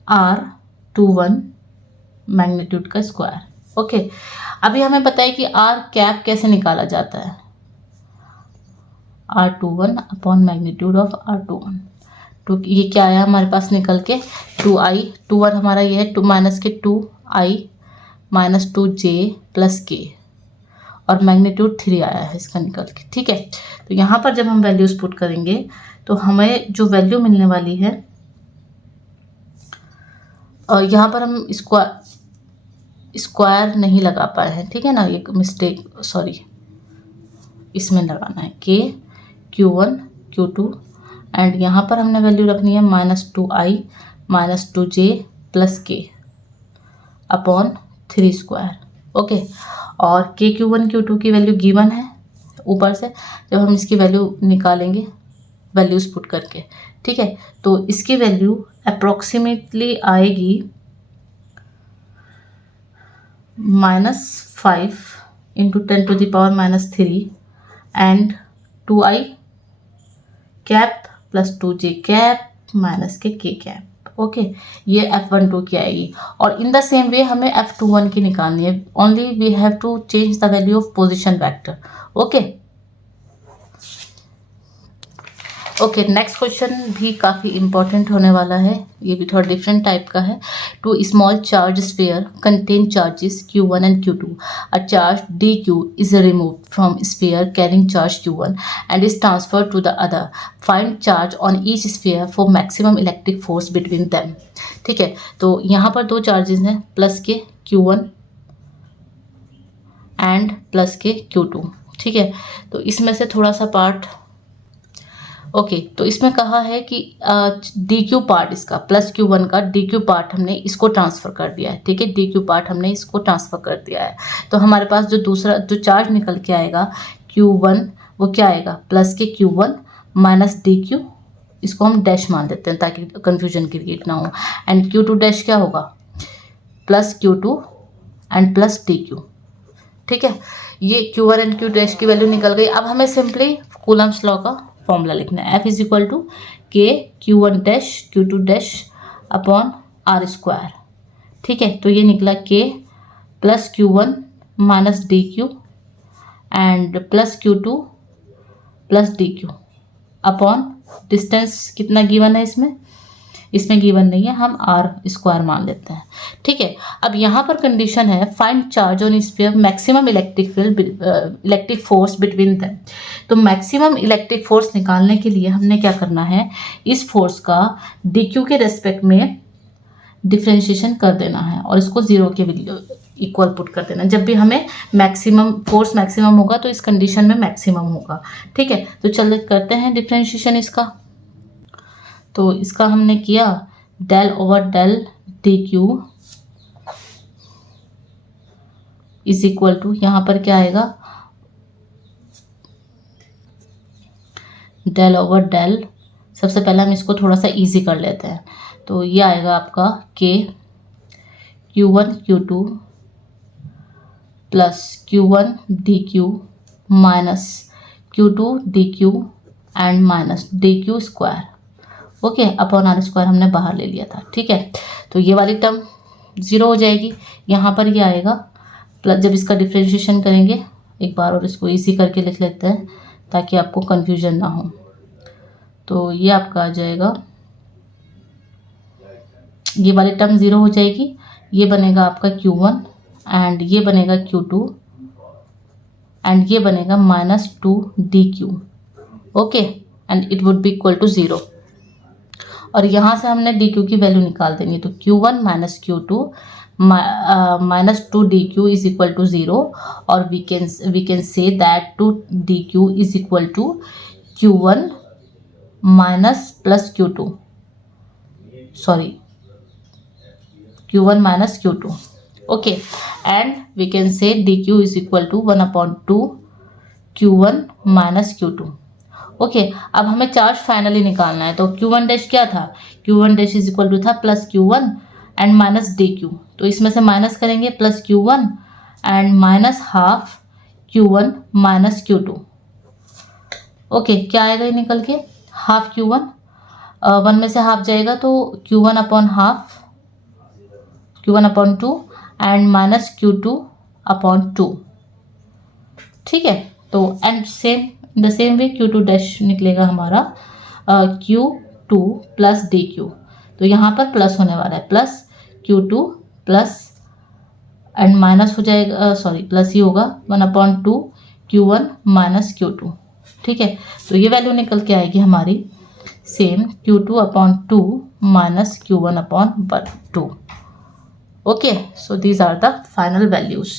R21 मैग्नीट्यूड का स्क्वायर। ओके, अभी हमें पता है कि R कैप कैसे निकाला जाता है, R21 upon magnitude of R21। तो ये क्या आया हमारे पास निकल के 2I 21 हमारा ये है 2 माइनस के 2I minus 2J plus K और मैग्नीट्यूड 3 आया है इसका निकल के, ठीक है। तो यहाँ पर जब हम वैल्यूज पुट करेंगे तो हमें जो वैल्यू मिलने वाली है, और यहाँ पर हम स्क्वायर नहीं लगा पाए हैं, ठीक है ना, ये मिस्टेक, सॉरी, इसमें लगाना है K Q1 Q2 एंड यहाँ पर हमने वैल्यू रखनी है minus 2I minus 2J plus K upon 3 square. Okay, और K Q1 Q2 की वैल्यू गिवन है ऊपर से, जब हम इसकी वैल्यू निकालेंगे वैल्यूज पुट करके, ठीक है। तो इसकी वैल्यू अप्रोक्सीमेटली आएगी -5 into 10 to the power -3 and 2I cap plus 2J cap minus के K कैप। ओके, ये F12 की आएगी। और इन द सेम वे हमें F21 की निकालनी है, only we have to change the value of position vector. Okay, next question भी काफ़ी इंपॉर्टेंट होने वाला है, ये भी थोड़ा डिफरेंट टाइप का है। Two small charge sphere contain charges Q1 and Q2, a charge DQ is removed from sphere carrying charge Q1 and is transferred to the other, find charge on each sphere for maximum electric force between them. ठीक है, तो यहाँ पर दो charges हैं, plus के Q1 and plus के Q2। ठीक है, तो इसमें से थोड़ा सा पार्ट ओके, तो इसमें कहा है कि DQ पार्ट इसका प्लस Q1 का DQ पार्ट हमने इसको ट्रांसफ़र कर दिया है। ठीक है, DQ पार्ट हमने इसको ट्रांसफ़र कर दिया है। तो हमारे पास जो दूसरा जो चार्ज निकल के आएगा Q1, वो क्या आएगा, प्लस के Q1 माइनस DQ, इसको हम डैश मान देते हैं ताकि कन्फ्यूजन क्रिएट ना हो। एंड Q2 डैश क्या होगा, plus Q2 and plus DQ। ठीक है, ये Q1 एंड Q डैश की वैल्यू निकल गई। अब हमें सिंपली कूलम्स लॉ का फॉर्मूला लिखना है, F is equal to K Q1 dash Q2 dash upon R square. ठीक है, तो ये निकला K plus Q1 minus DQ and plus Q2 plus DQ upon distance कितना गिवन है इसमें गिवन नहीं है, हम r स्क्वायर मान लेते हैं। ठीक है, अब यहाँ पर कंडीशन है find charge on sphere maximum electric field electric force between them. तो मैक्सिमम इलेक्ट्रिक फोर्स निकालने के लिए हमने क्या करना है, इस फोर्स का dq के रेस्पेक्ट में डिफ्रेंशिएशन कर देना है और इसको 0 के इक्वल पुट कर देना। जब भी हमें मैक्सिमम फोर्स मैक्सिमम होगा तो इस कंडीशन में मैक्सिमम होगा। ठीक है, तो चलिए करते हैं डिफ्रेंशिएशन इसका। तो इसका हमने किया del over del D Q is equal to, यहाँ पर क्या आएगा, डेल ओवर डेल, सबसे पहले हम इसको थोड़ा सा इजी कर लेते हैं। तो ये आएगा आपका K Q1 Q2 plus Q1 DQ minus Q2 DQ and minus DQ square, okay, upon R square हमने बाहर ले लिया था। ठीक है, तो ये वाली टर्म 0 हो जाएगी। यहाँ पर ये आएगा प्लस, जब इसका डिफ्रेंशिएशन करेंगे, एक बार और इसको इजी करके लिख लेते हैं ताकि आपको कन्फ्यूजन ना हो। तो ये आपका आ जाएगा, ये वाली टर्म 0 हो जाएगी, ये बनेगा आपका Q1 एंड ये बनेगा Q2 एंड ये बनेगा minus 2 DQ, okay, and it would be equal to 0। और यहाँ से हमने DQ की वैल्यू निकाल देनी है। तो Q1 minus Q2 minus 2 DQ is equal to 0, और we can say that 2 DQ is equal to Q1 minus plus Q2, sorry Q1 minus Q2, okay, and we can say DQ is equal to 1/2 Q1 minus Q2, okay. अब हमें charge finally निकालना है। तो Q1 dash क्या था, Q1 dash is equal to था plus Q1 and minus DQ, तो इसमें से माइनस करेंगे plus Q1 and minus half Q1 minus Q2, okay, क्या आएगा ये निकल के, हाफ Q1, 1 में से हाफ जाएगा तो Q1 upon half, Q1 upon 2 and minus Q2 upon 2। ठीक है, तो and same the same way Q2 dash निकलेगा हमारा Q2 प्लस DQ, तो यहाँ पर प्लस होने वाला है, plus Q2 plus and minus हो जाएगा, सॉरी प्लस ही होगा 1/2 Q1 माइनस Q2। ठीक है, तो ये वैल्यू निकल के आएगी हमारी same Q2/2 minus Q1/2, okay, so these are the final values।